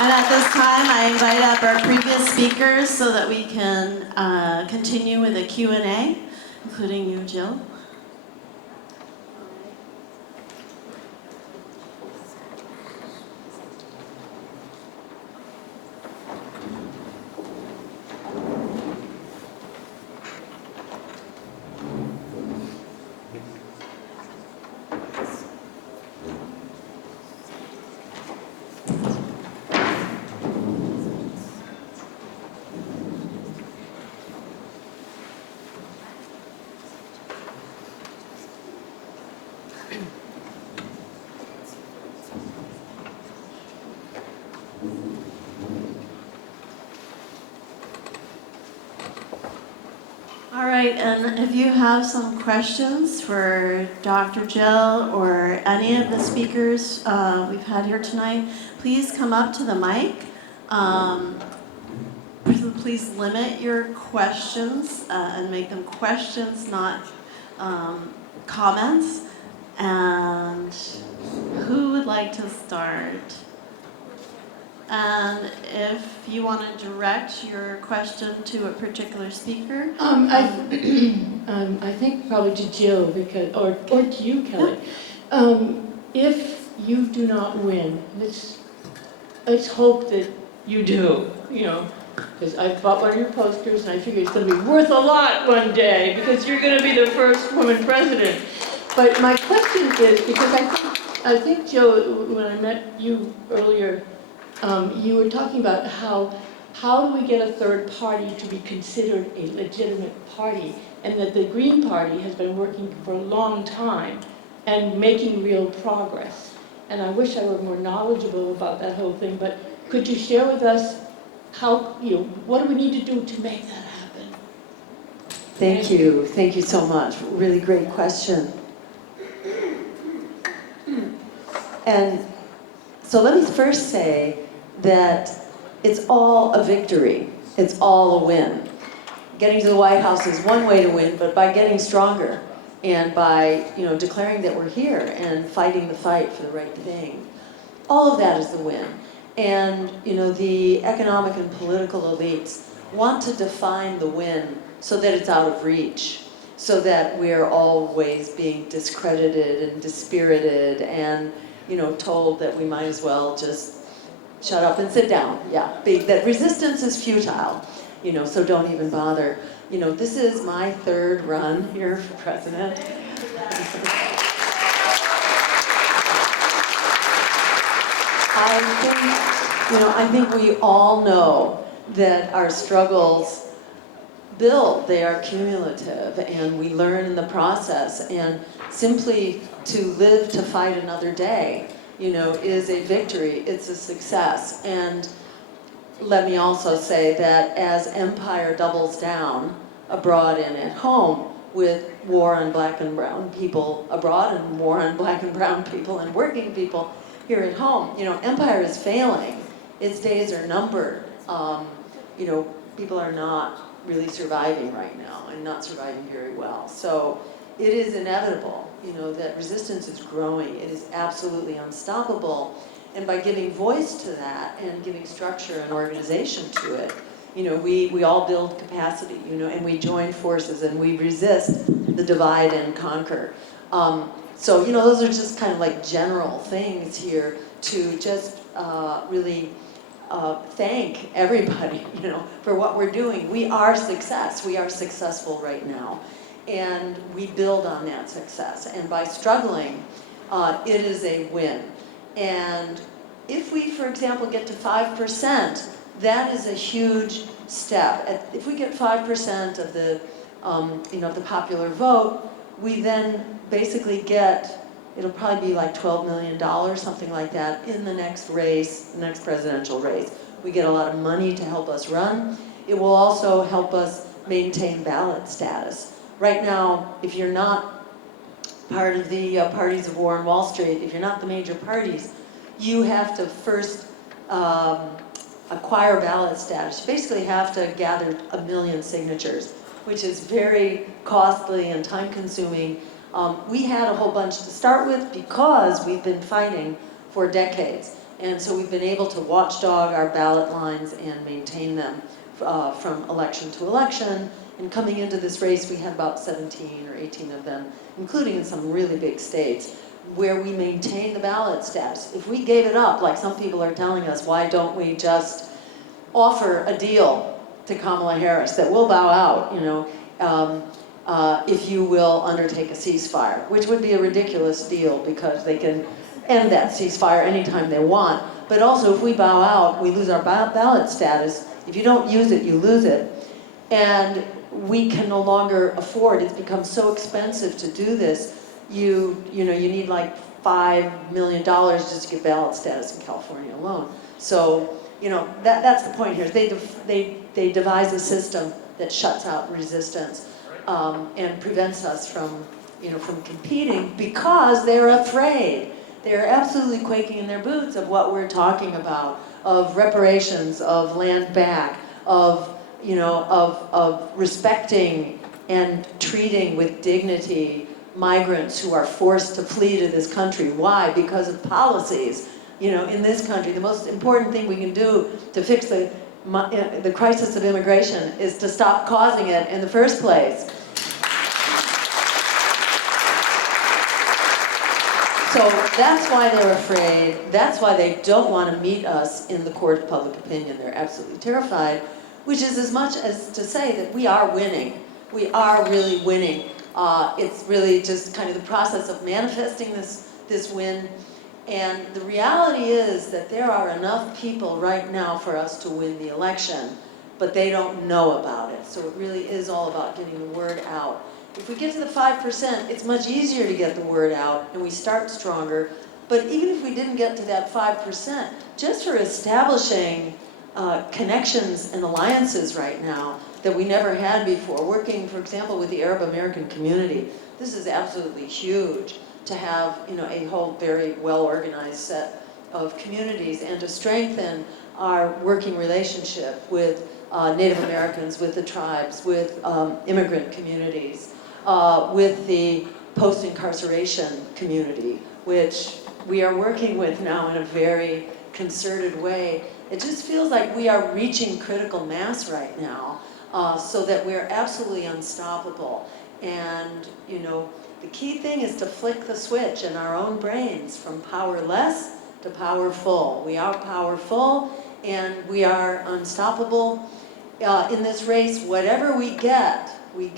And at this time, I invite up our previous speakers so that we can continue with a Q&A, including you, Jill. All right, and if you have some questions for Dr. Jill or any of the speakers we've had here tonight, please come up to the mic. Please limit your questions and make them questions, not comments. And who would like to start? And if you want to direct your question to a particular speaker. I think probably to Jill, because, or to you, Kelly. If you do not win, let's hope that you do, because I bought one of your posters and I figure it's going to be worth a lot one day because you're going to be the first woman president. But my question is, because I think Jill, when I met you earlier, you were talking about how do we get a third party to be considered a legitimate party, and that the Green Party has been working for a long time, and making real progress. And I wish I were more knowledgeable about that whole thing, but could you share with us how, what do we need to do to make that happen? Thank you. Thank you so much. Really great question. And so let me first say that it's all a victory. It's all a win. Getting to the White House is one way to win, but by getting stronger and by, declaring that we're here and fighting the fight for the right thing, all of that is the win. And, the economic and political elites want to define the win so that it's out of reach, so that we're always being discredited and dispirited and, told that we might as well just shut up and sit down. Yeah, that resistance is futile, so don't even bother. This is my third run here for president. I think we all know that our struggles build, they are cumulative, and we learn in the process, and simply to live to fight another day, is a victory, it's a success. And let me also say that as empire doubles down abroad and at home, with war on black and brown people abroad and war on black and brown people and working people here at home, empire is failing. Its days are numbered. People are not really surviving right now and not surviving very well. So it is inevitable, that resistance is growing. It is absolutely unstoppable. And by giving voice to that and giving structure and organization to it, we all build capacity, and we join forces and we resist the divide and conquer. So, those are just kind of like general things here to just really thank everybody, for what we're doing. We are success. We are successful right now. And we build on that success. And by struggling, it is a win. And if we, for example, get to 5%, that is a huge step. If we get 5% of the, the popular vote, we then basically get, it'll probably be like $12 million, something like that, in the next race, the next presidential race. We get a lot of money to help us run. It will also help us maintain ballot status. Right now, if you're not part of the parties of war on Wall Street, if you're not the major parties, you have to first acquire ballot status. You basically have to gather 1 million signatures, which is very costly and time-consuming. We had a whole bunch to start with because we've been fighting for decades. And so we've been able to watchdog our ballot lines and maintain them from election to election. And coming into this race, we had about 17 or 18 of them, including in some really big states, where we maintain the ballot status. If we gave it up, like some people are telling us, why don't we just offer a deal to Kamala Harris that we'll bow out, if you will undertake a ceasefire, which would be a ridiculous deal because they can end that ceasefire anytime they want. But also, if we bow out, we lose our ballot status. If you don't use it, you lose it. And we can no longer afford, it's become so expensive to do this. You need like $5 million just to get ballot status in California alone. So, that's the point here. They devise a system that shuts out resistance and prevents us from competing because they're afraid. They're absolutely quaking in their boots of what we're talking about, of reparations, of land back, of respecting and treating with dignity migrants who are forced to flee to this country. Why? Because of policies. In this country, the most important thing we can do to fix the crisis of immigration is to stop causing it in the first place. So that's why they're afraid. That's why they don't want to meet us in the court of public opinion. They're absolutely terrified, which is as much as to say that we are winning. We are really winning. It's really just kind of the process of manifesting this win. And the reality is that there are enough people right now for us to win the election, but they don't know about it. So it really is all about getting the word out If we get to the 5%, it's much easier to get the word out and we start stronger. But even if we didn't get to that 5%, just for establishing connections and alliances right now that we never had before, working, for example, with the Arab American community, this is absolutely huge to have, a whole very well-organized set of communities and to strengthen our working relationship with Native Americans, with the tribes, with immigrant communities, with the post-incarceration community, which we are working with now in a very concerted way. It just feels like we are reaching critical mass right now, so that we're absolutely unstoppable. And, the key thing is to flick the switch in our own brains from powerless to powerful. We are powerful and we are unstoppable. In this race, whatever we get. We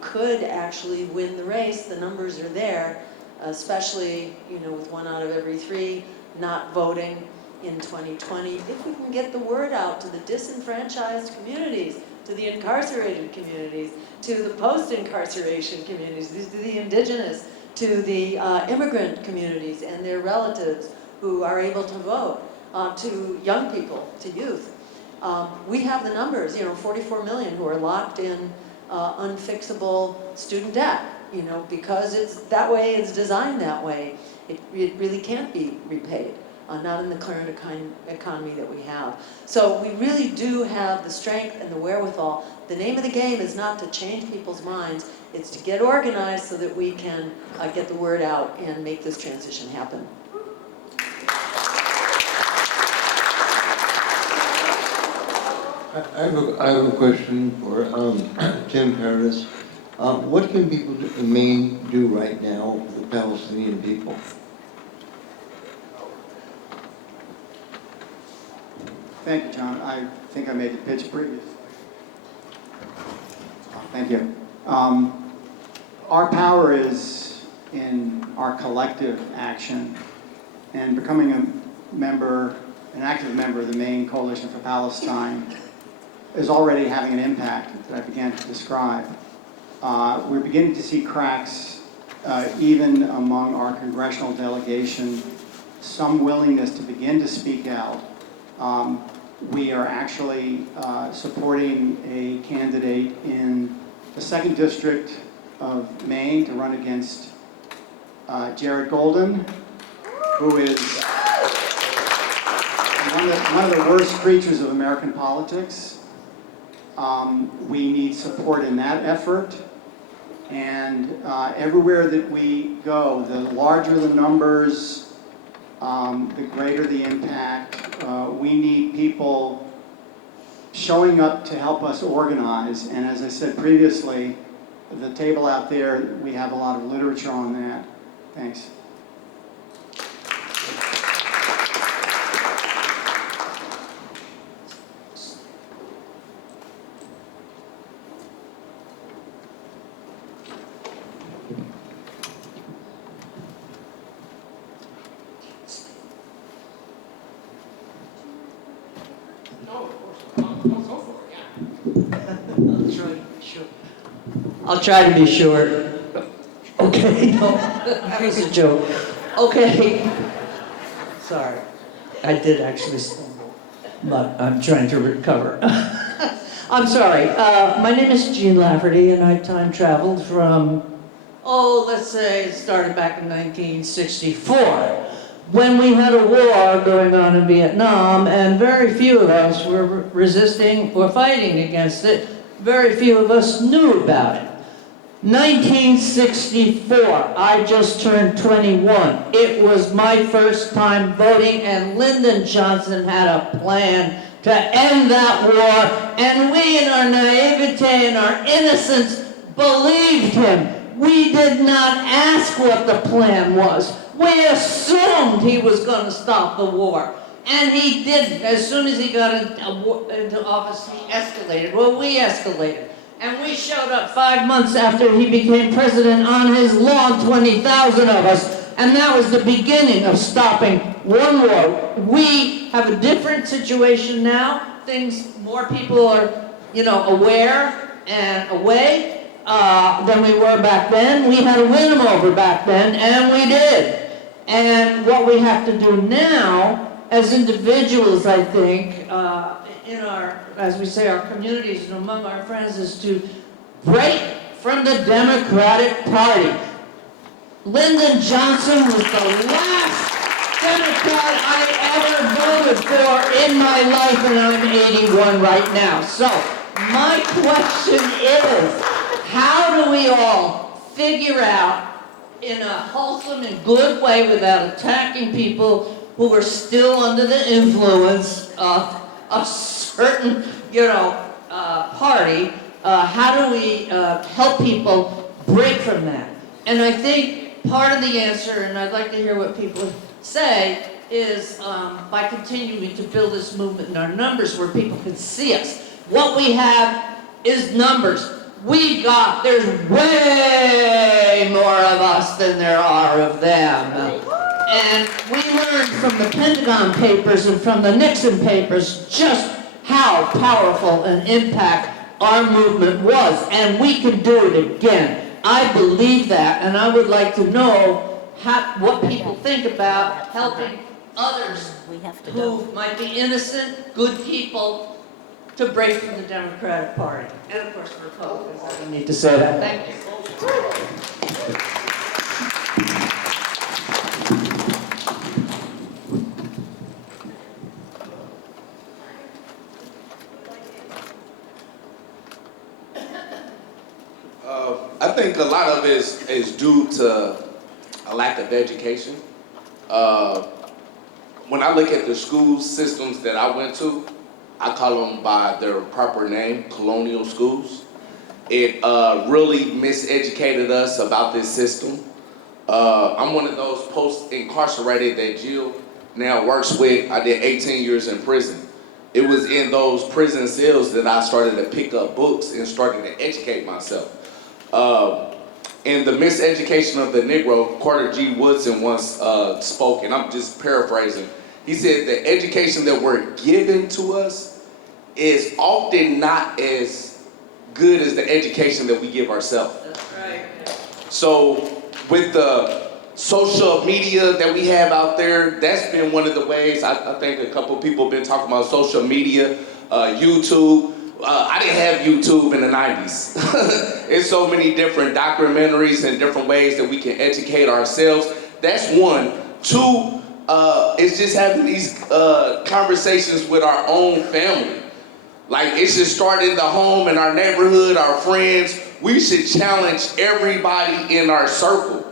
could actually win the race. The numbers are there, especially, with 1 out of every 3 not voting in 2020. If we can get the word out to the disenfranchised communities, to the incarcerated communities, to the post-incarceration communities, to the indigenous, to the immigrant communities and their relatives who are able to vote, to young people, to youth. We have the numbers, 44 million who are locked in unfixable student debt, because it's that way, it's designed that way. It really can't be repaid, not in the current economy that we have. So we really do have the strength and the wherewithal. The name of the game is not to change people's minds, it's to get organized so that we can get the word out and make this transition happen. I have a question for Tim Paradis. What can people in Maine do right now for the Palestinian people? Thank you, John. I think I made the pitch previously. Thank you. Our power is in our collective action, and becoming an active member of the Maine Coalition for Palestine is already having an impact that I began to describe. We're beginning to see cracks even among our congressional delegation, some willingness to begin to speak out. We are actually supporting a candidate in the 2nd District of Maine to run against Jared Golden, who is one of the worst creatures of American politics. We need support in that effort. And everywhere that we go, the larger the numbers, the greater the impact. We need people showing up to help us organize. And as I said previously, the table out there, we have a lot of literature on that. Thanks. I'll try to be short. Okay, no, that was a joke. Okay. Sorry. I did actually stumble, but I'm trying to recover. I'm sorry. My name is Jean Lafferty, and I time traveled from, let's say it started back in 1964, when we had a war going on in Vietnam, and very few of us were resisting or fighting against it. Very few of us knew about it. 1964, I just turned 21. It was my first time voting, and Lyndon Johnson had a plan to end that war, and we in our naivete and our innocence believed him. We did not ask what the plan was. We assumed he was going to stop the war. And he didn't. As soon as he got into office, he escalated. Well, we escalated. And we showed up 5 months after he became president on his lawn, 20,000 of us. And that was the beginning of stopping one war. We have a different situation now. More people are, aware and awake. than we were back then. We had to win them over back then, and we did. And what we have to do now, as individuals, I think, in our, as we say, our communities and among our friends, is to break from the Democratic Party. Lyndon Johnson was the last Democrat I ever voted for in my life, and I'm 81 right now. So, my question is, how do we all figure out, in a wholesome and good way, without attacking people who are still under the influence of a certain, party, how do we help people break from that? And I think part of the answer, and I'd like to hear what people say, is by continuing to build this movement in our numbers where people can see us. What we have is numbers. There's way more of us than there are of them. And we learned from the Pentagon Papers and from the Nixon Papers just how powerful an impact our movement was, and we can do it again. I believe that, and I would like to know what people think about helping others who might be innocent, good people, to break from the Democratic Party. And of course, Republicans, I don't need to say that. Thank you. I think a lot of it is due to a lack of education. When I look at the school systems that I went to, I call them by their proper name, colonial schools. It really miseducated us about this system. I'm one of those post-incarcerated that Jill now works with. I did 18 years in prison. It was in those prison cells that I started to pick up books and started to educate myself. In the miseducation of the Negro, Carter G. Woodson once spoke, and I'm just paraphrasing. He said the education that we're given to us is often not as good as the education that we give ourselves. That's right. So with the social media that we have out there, that's been one of the ways. I think a couple of people have been talking about social media, YouTube. I didn't have YouTube in the 90s. There's so many different documentaries and different ways that we can educate ourselves. That's one. Two, it's just having these conversations with our own family. Like, it should start in the home, in our neighborhood, our friends. We should challenge everybody in our circle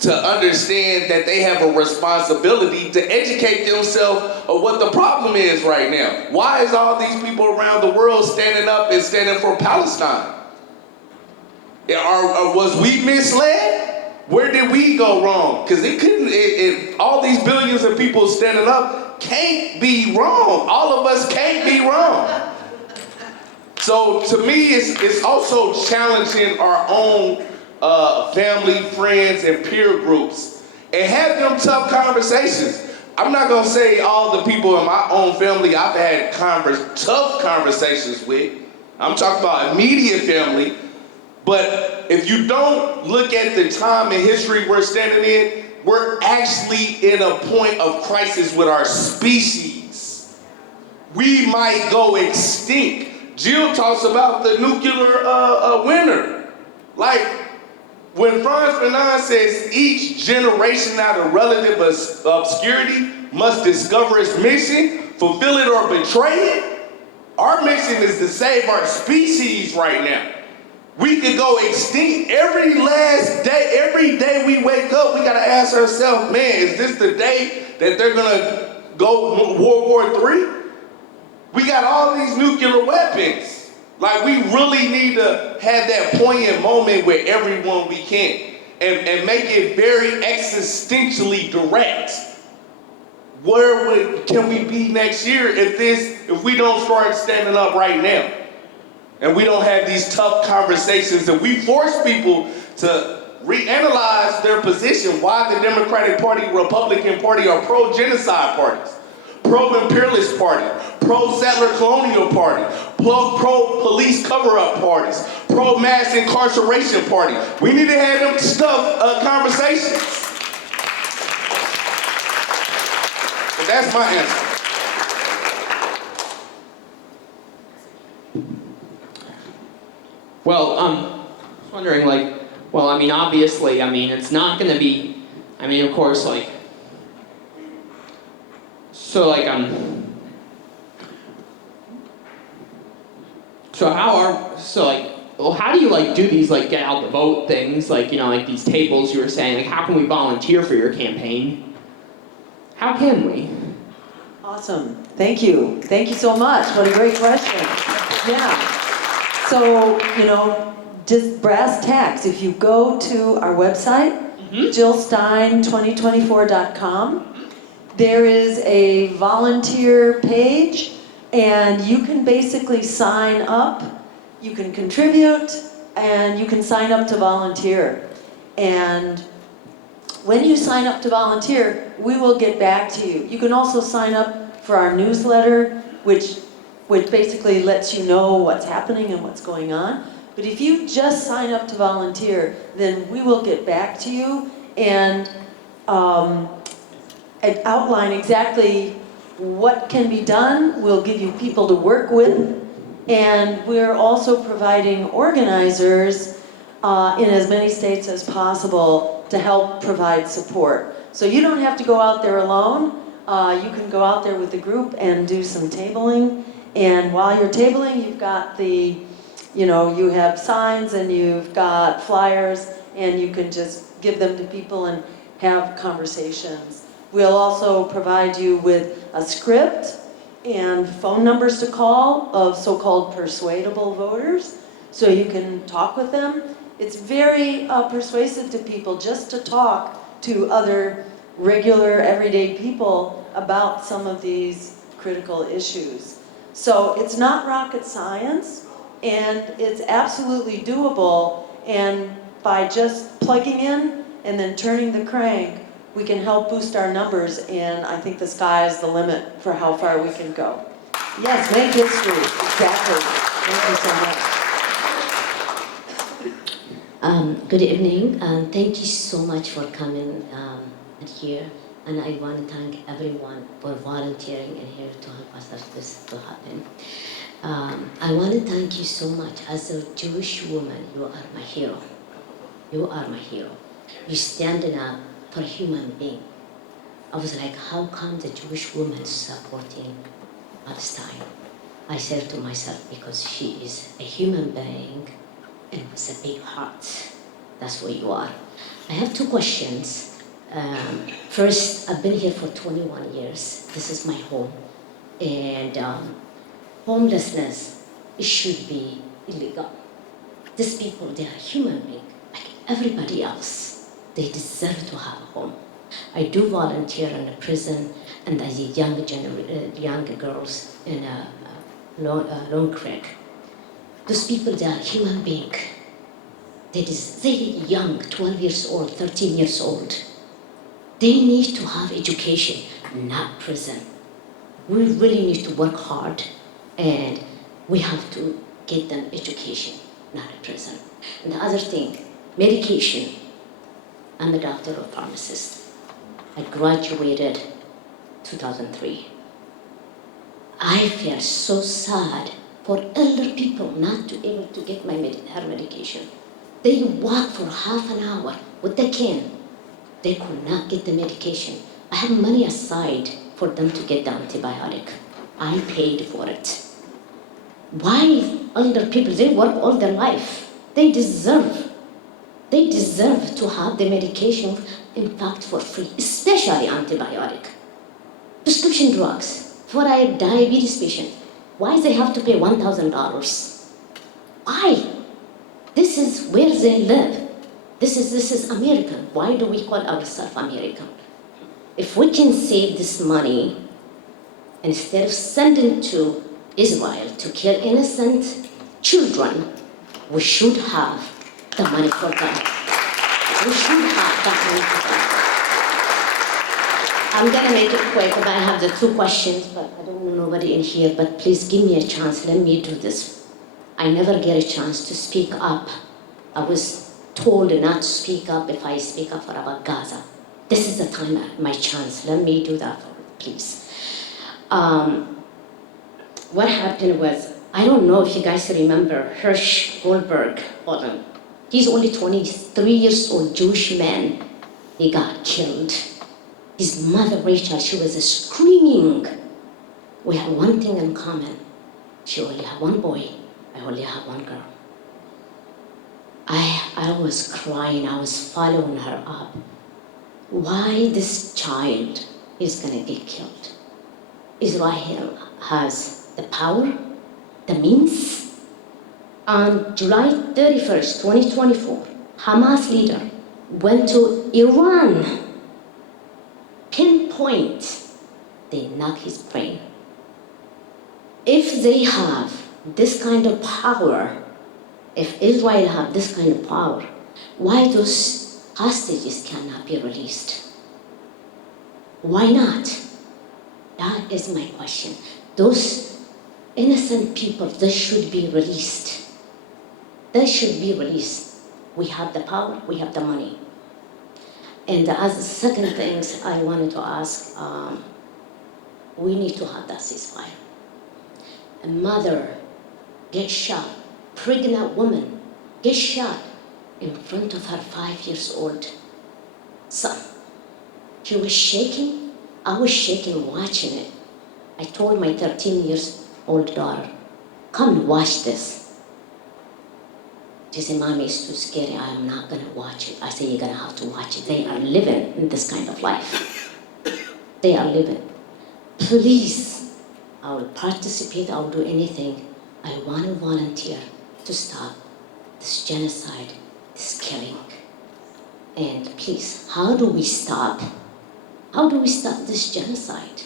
to understand that they have a responsibility to educate themselves of what the problem is right now. Why is all these people around the world standing up and standing for Palestine? Was we misled? Where did we go wrong? Because all these billions of people standing up can't be wrong. All of us can't be wrong. So to me, it's also challenging our own family, friends, and peer groups, and have them tough conversations. I'm not gonna say all the people in my own family I've had tough conversations with. I'm talking about immediate family. But if you don't look at the time in history we're standing in, we're actually in a point of crisis with our species. We might go extinct. Jill talks about the nuclear winter. Like, when Franz Fanon says each generation out of relative obscurity must discover its mission, fulfill it or betray it, our mission is to save our species right now. We could go extinct every last day. Every day we wake up, we gotta ask ourselves, man, is this the day that they're gonna go World War III? We got all these nuclear weapons. Like, we really need to have that poignant moment with everyone we can and make it very existentially direct. Where can we be next year if we don't start standing up right now? And we don't have these tough conversations that we force people to reanalyze their position. Why the Democratic Party, Republican Party are pro-genocide parties, pro-imperialist party, pro-settler colonial party, pro-police cover-up parties, pro-mass incarceration party. We need to have them conversations. But that's my answer. Well, I was wondering, like, well, I mean, obviously, I mean, it's not going to be, I mean, of course, like, so, like, well, how do you, like, do these, like, get out the vote things, like, you know, like these tables you were saying, like, how can we volunteer for your campaign? How can we? Awesome. Thank you. Thank you so much. What a great question. Yeah. So, you know, just brass tacks. If you go to our website, jillstein2024.com, there is a volunteer page, and you can basically sign up, you can contribute, and you can sign up to volunteer. And when you sign up to volunteer, we will get back to you. You can also sign up for our newsletter, which basically lets you know what's happening and what's going on. But if you just sign up to volunteer, then we will get back to you and outline exactly what can be done. We'll give you people to work with. And we're also providing organizers in as many states as possible to help provide support. So you don't have to go out there alone. You can go out there with the group and do some tabling. And while you're tabling, you've got you have signs and you've got flyers, and you can just give them to people and have conversations. We'll also provide you with a script and phone numbers to call of so-called persuadable voters, so you can talk with them. It's very persuasive to people just to talk to other regular, everyday people about some of these critical issues. So it's not rocket science, and it's absolutely doable, and by just plugging in and then turning the crank, we can help boost our numbers, and I think the sky is the limit for how far we can go. Yes, make history, exactly. Thank you so much. Good evening, and thank you so much for coming here. And I want to thank everyone for volunteering in here to help us this to happen. I want to thank you so much. As a Jewish woman, you are my hero. You are my hero. You're standing up for a human being. I was like, how come the Jewish woman is supporting Palestine? I said to myself, because she is a human being and with a big heart. That's what you are. I have two questions. First, I've been here for 21 years. This is my home. And homelessness, it should be illegal. These people, they are human beings, like everybody else. They deserve to have a home. I do volunteer in a prison and as a young girls in Long Creek. Those people, they are human beings. They're young, 12 years old, 13 years old. They need to have education, not prison. We really need to work hard, and we have to get them education, not a prison. And the other thing, medication. I'm a doctor or pharmacist. I graduated 2003. I feel so sad for elder people not to be able to get her medication. They walk for half an hour with the cane. They could not get the medication. I have money aside for them to get the antibiotic. I paid for it. Why older people, they work all their life. They deserve to have the medication, in fact, for free, especially antibiotic. Prescription drugs for a diabetes patient. Why they have to pay $1,000? Why? This is where they live. This is American. Why do we call ourselves American? If we can save this money, instead of sending to Israel to kill innocent children, we should have the money for them. We should have that money for them. I'm gonna make it quick, but I have the 2 questions, but I don't know nobody in here, but please give me a chance, let me do this. I never get a chance to speak up. I was told not to speak up if I speak up for about Gaza. This is the time, my chance, let me do that, please. What happened was, I don't know if you guys remember Hirsch Goldberg, hold on. He's only 23 years old Jewish man. He got killed. His mother, Rachel, she was screaming. We have one thing in common. She only had one boy. I only have one girl. I was crying. I was following her up. Why this child is gonna get killed? Israel has the power, the means. On July 31st, 2024, Hamas leader went to Iran. Pinpoint, they knock his brain. If they have this kind of power, if Israel have this kind of power, why those hostages cannot be released? Why not? That is my question. Those innocent people, they should be released. They should be released. We have the power, we have the money. And as the second things I wanted to ask, we need to have that ceasefire. A mother gets shot, pregnant woman gets shot in front of her 5-year-old son. She was shaking. I was shaking watching it. I told my 13-year-old daughter, come watch this. She said, Mommy, it's too scary. I'm not gonna watch it. I said, you're gonna have to watch it. They are living in this kind of life. They are living. Please, I will participate, I will do anything. I want to volunteer to stop this genocide, this killing. And please, how do we stop? How do we stop this genocide?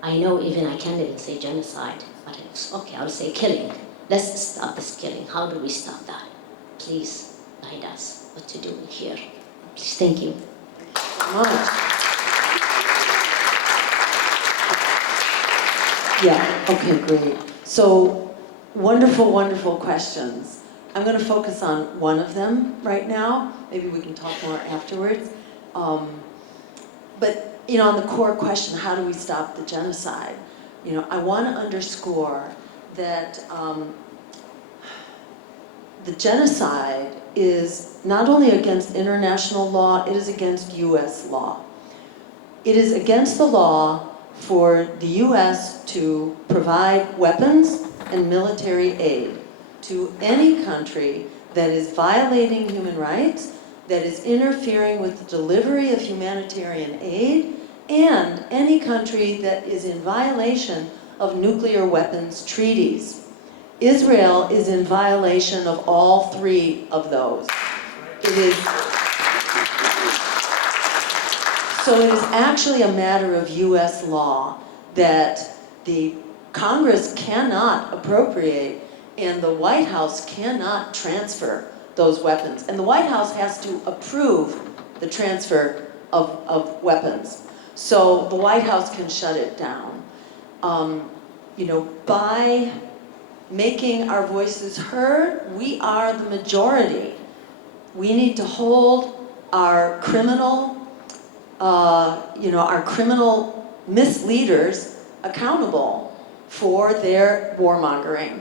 I know even I can't even say genocide, but it's okay, I'll say killing. Let's stop this killing. How do we stop that? Please guide us what to do here. Please, thank you. Yeah, okay, great. So, wonderful, wonderful questions. I'm going to focus on one of them right now. Maybe we can talk more afterwards. But, you know, on the core question, how do we stop the genocide? You know, I want to underscore that the genocide is not only against international law, it is against U.S. law. It is against the law for the U.S. to provide weapons and military aid to any country that is violating human rights, that is interfering with the delivery of humanitarian aid, and any country that is in violation of nuclear weapons treaties. Israel is in violation of all 3 of those. So it is actually a matter of U.S. law that the Congress cannot appropriate and the White House cannot transfer those weapons. And the White House has to approve the transfer of weapons. So the White House can shut it down. You know, by making our voices heard, we are the majority. We need to hold our criminal our criminal misleaders accountable for their warmongering.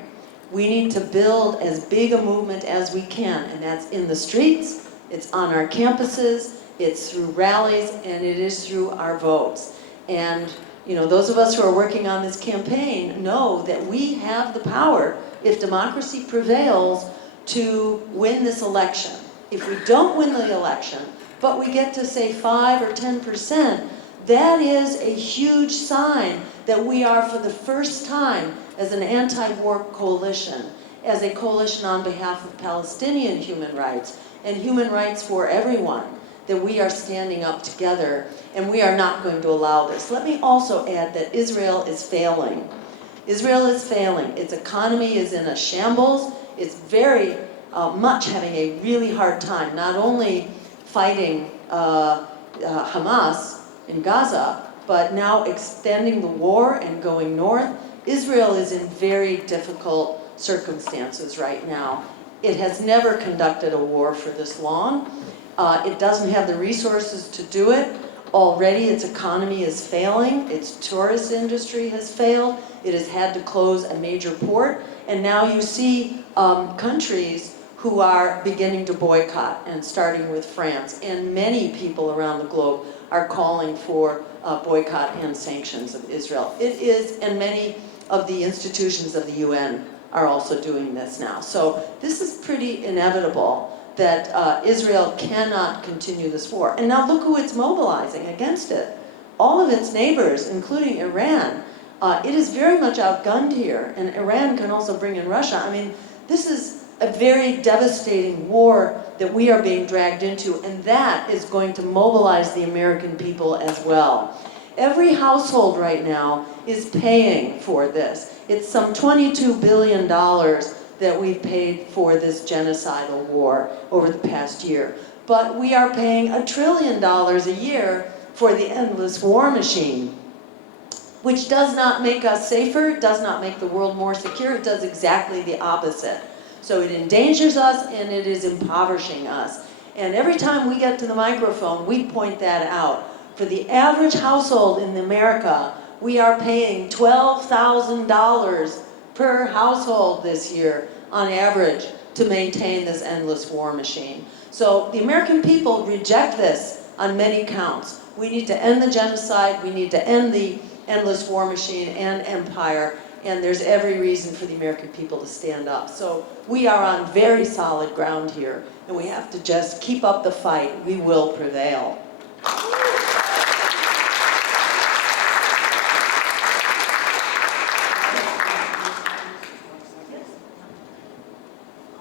We need to build as big a movement as we can, and that's in the streets, it's on our campuses, it's through rallies, and it is through our votes. And you know, those of us who are working on this campaign know that we have the power, if democracy prevails, to win this election. If we don't win the election, but we get to say 5 or 10%, that is a huge sign that we are for the first time as an anti-war coalition, as a coalition on behalf of Palestinian human rights and human rights for everyone, that we are standing up together and we are not going to allow this. Let me also add that Israel is failing. Israel is failing. Its economy is in a shambles. It's very much having a really hard time, not only fighting Hamas in Gaza, but now extending the war and going north. Israel is in very difficult circumstances right now. It has never conducted a war for this long. It doesn't have the resources to do it. Already its economy is failing. Its tourist industry has failed. It has had to close a major port. And now you see countries who are beginning to boycott, and starting with France. And many people around the globe are calling for boycott and sanctions of Israel. It is, and many of the institutions of the UN are also doing this now. So this is pretty inevitable that Israel cannot continue this war. And now look who it's mobilizing against it. All of its neighbors, including Iran. It is very much outgunned here, and Iran can also bring in Russia. I mean, this is a very devastating war that we are being dragged into, and that is going to mobilize the American people as well. Every household right now is paying for this. It's some $22 billion that we've paid for this genocidal war over the past year. But we are paying $1 trillion a year for the endless war machine, which does not make us safer, does not make the world more secure, it does exactly the opposite. So it endangers us and it is impoverishing us. And every time we get to the microphone, we point that out. For the average household in America, we are paying $12,000 per household this year on average to maintain this endless war machine. So the American people reject this on many counts. We need to end the genocide, we need to end the endless war machine and empire, and there's every reason for the American people to stand up. So we are on very solid ground here, and we have to just keep up the fight. We will prevail.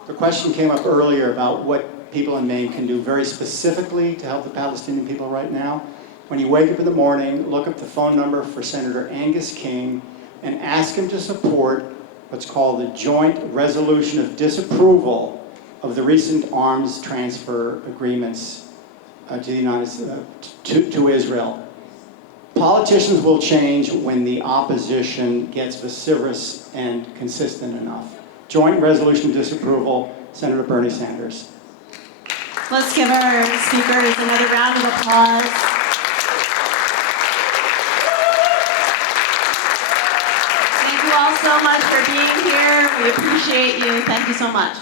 The question came up earlier about what people in Maine can do very specifically to help the Palestinian people right now. When you wake up in the morning, look up the phone number for Senator Angus King and ask him to support what's called the Joint Resolution of Disapproval of the recent arms transfer agreements to the United States, to Israel. Politicians will change when the opposition gets vociferous and consistent enough. Joint Resolution of Disapproval, Senator Bernie Sanders. Let's give our speakers another round of applause. Thank you all so much for being here. We appreciate you. Thank you so much.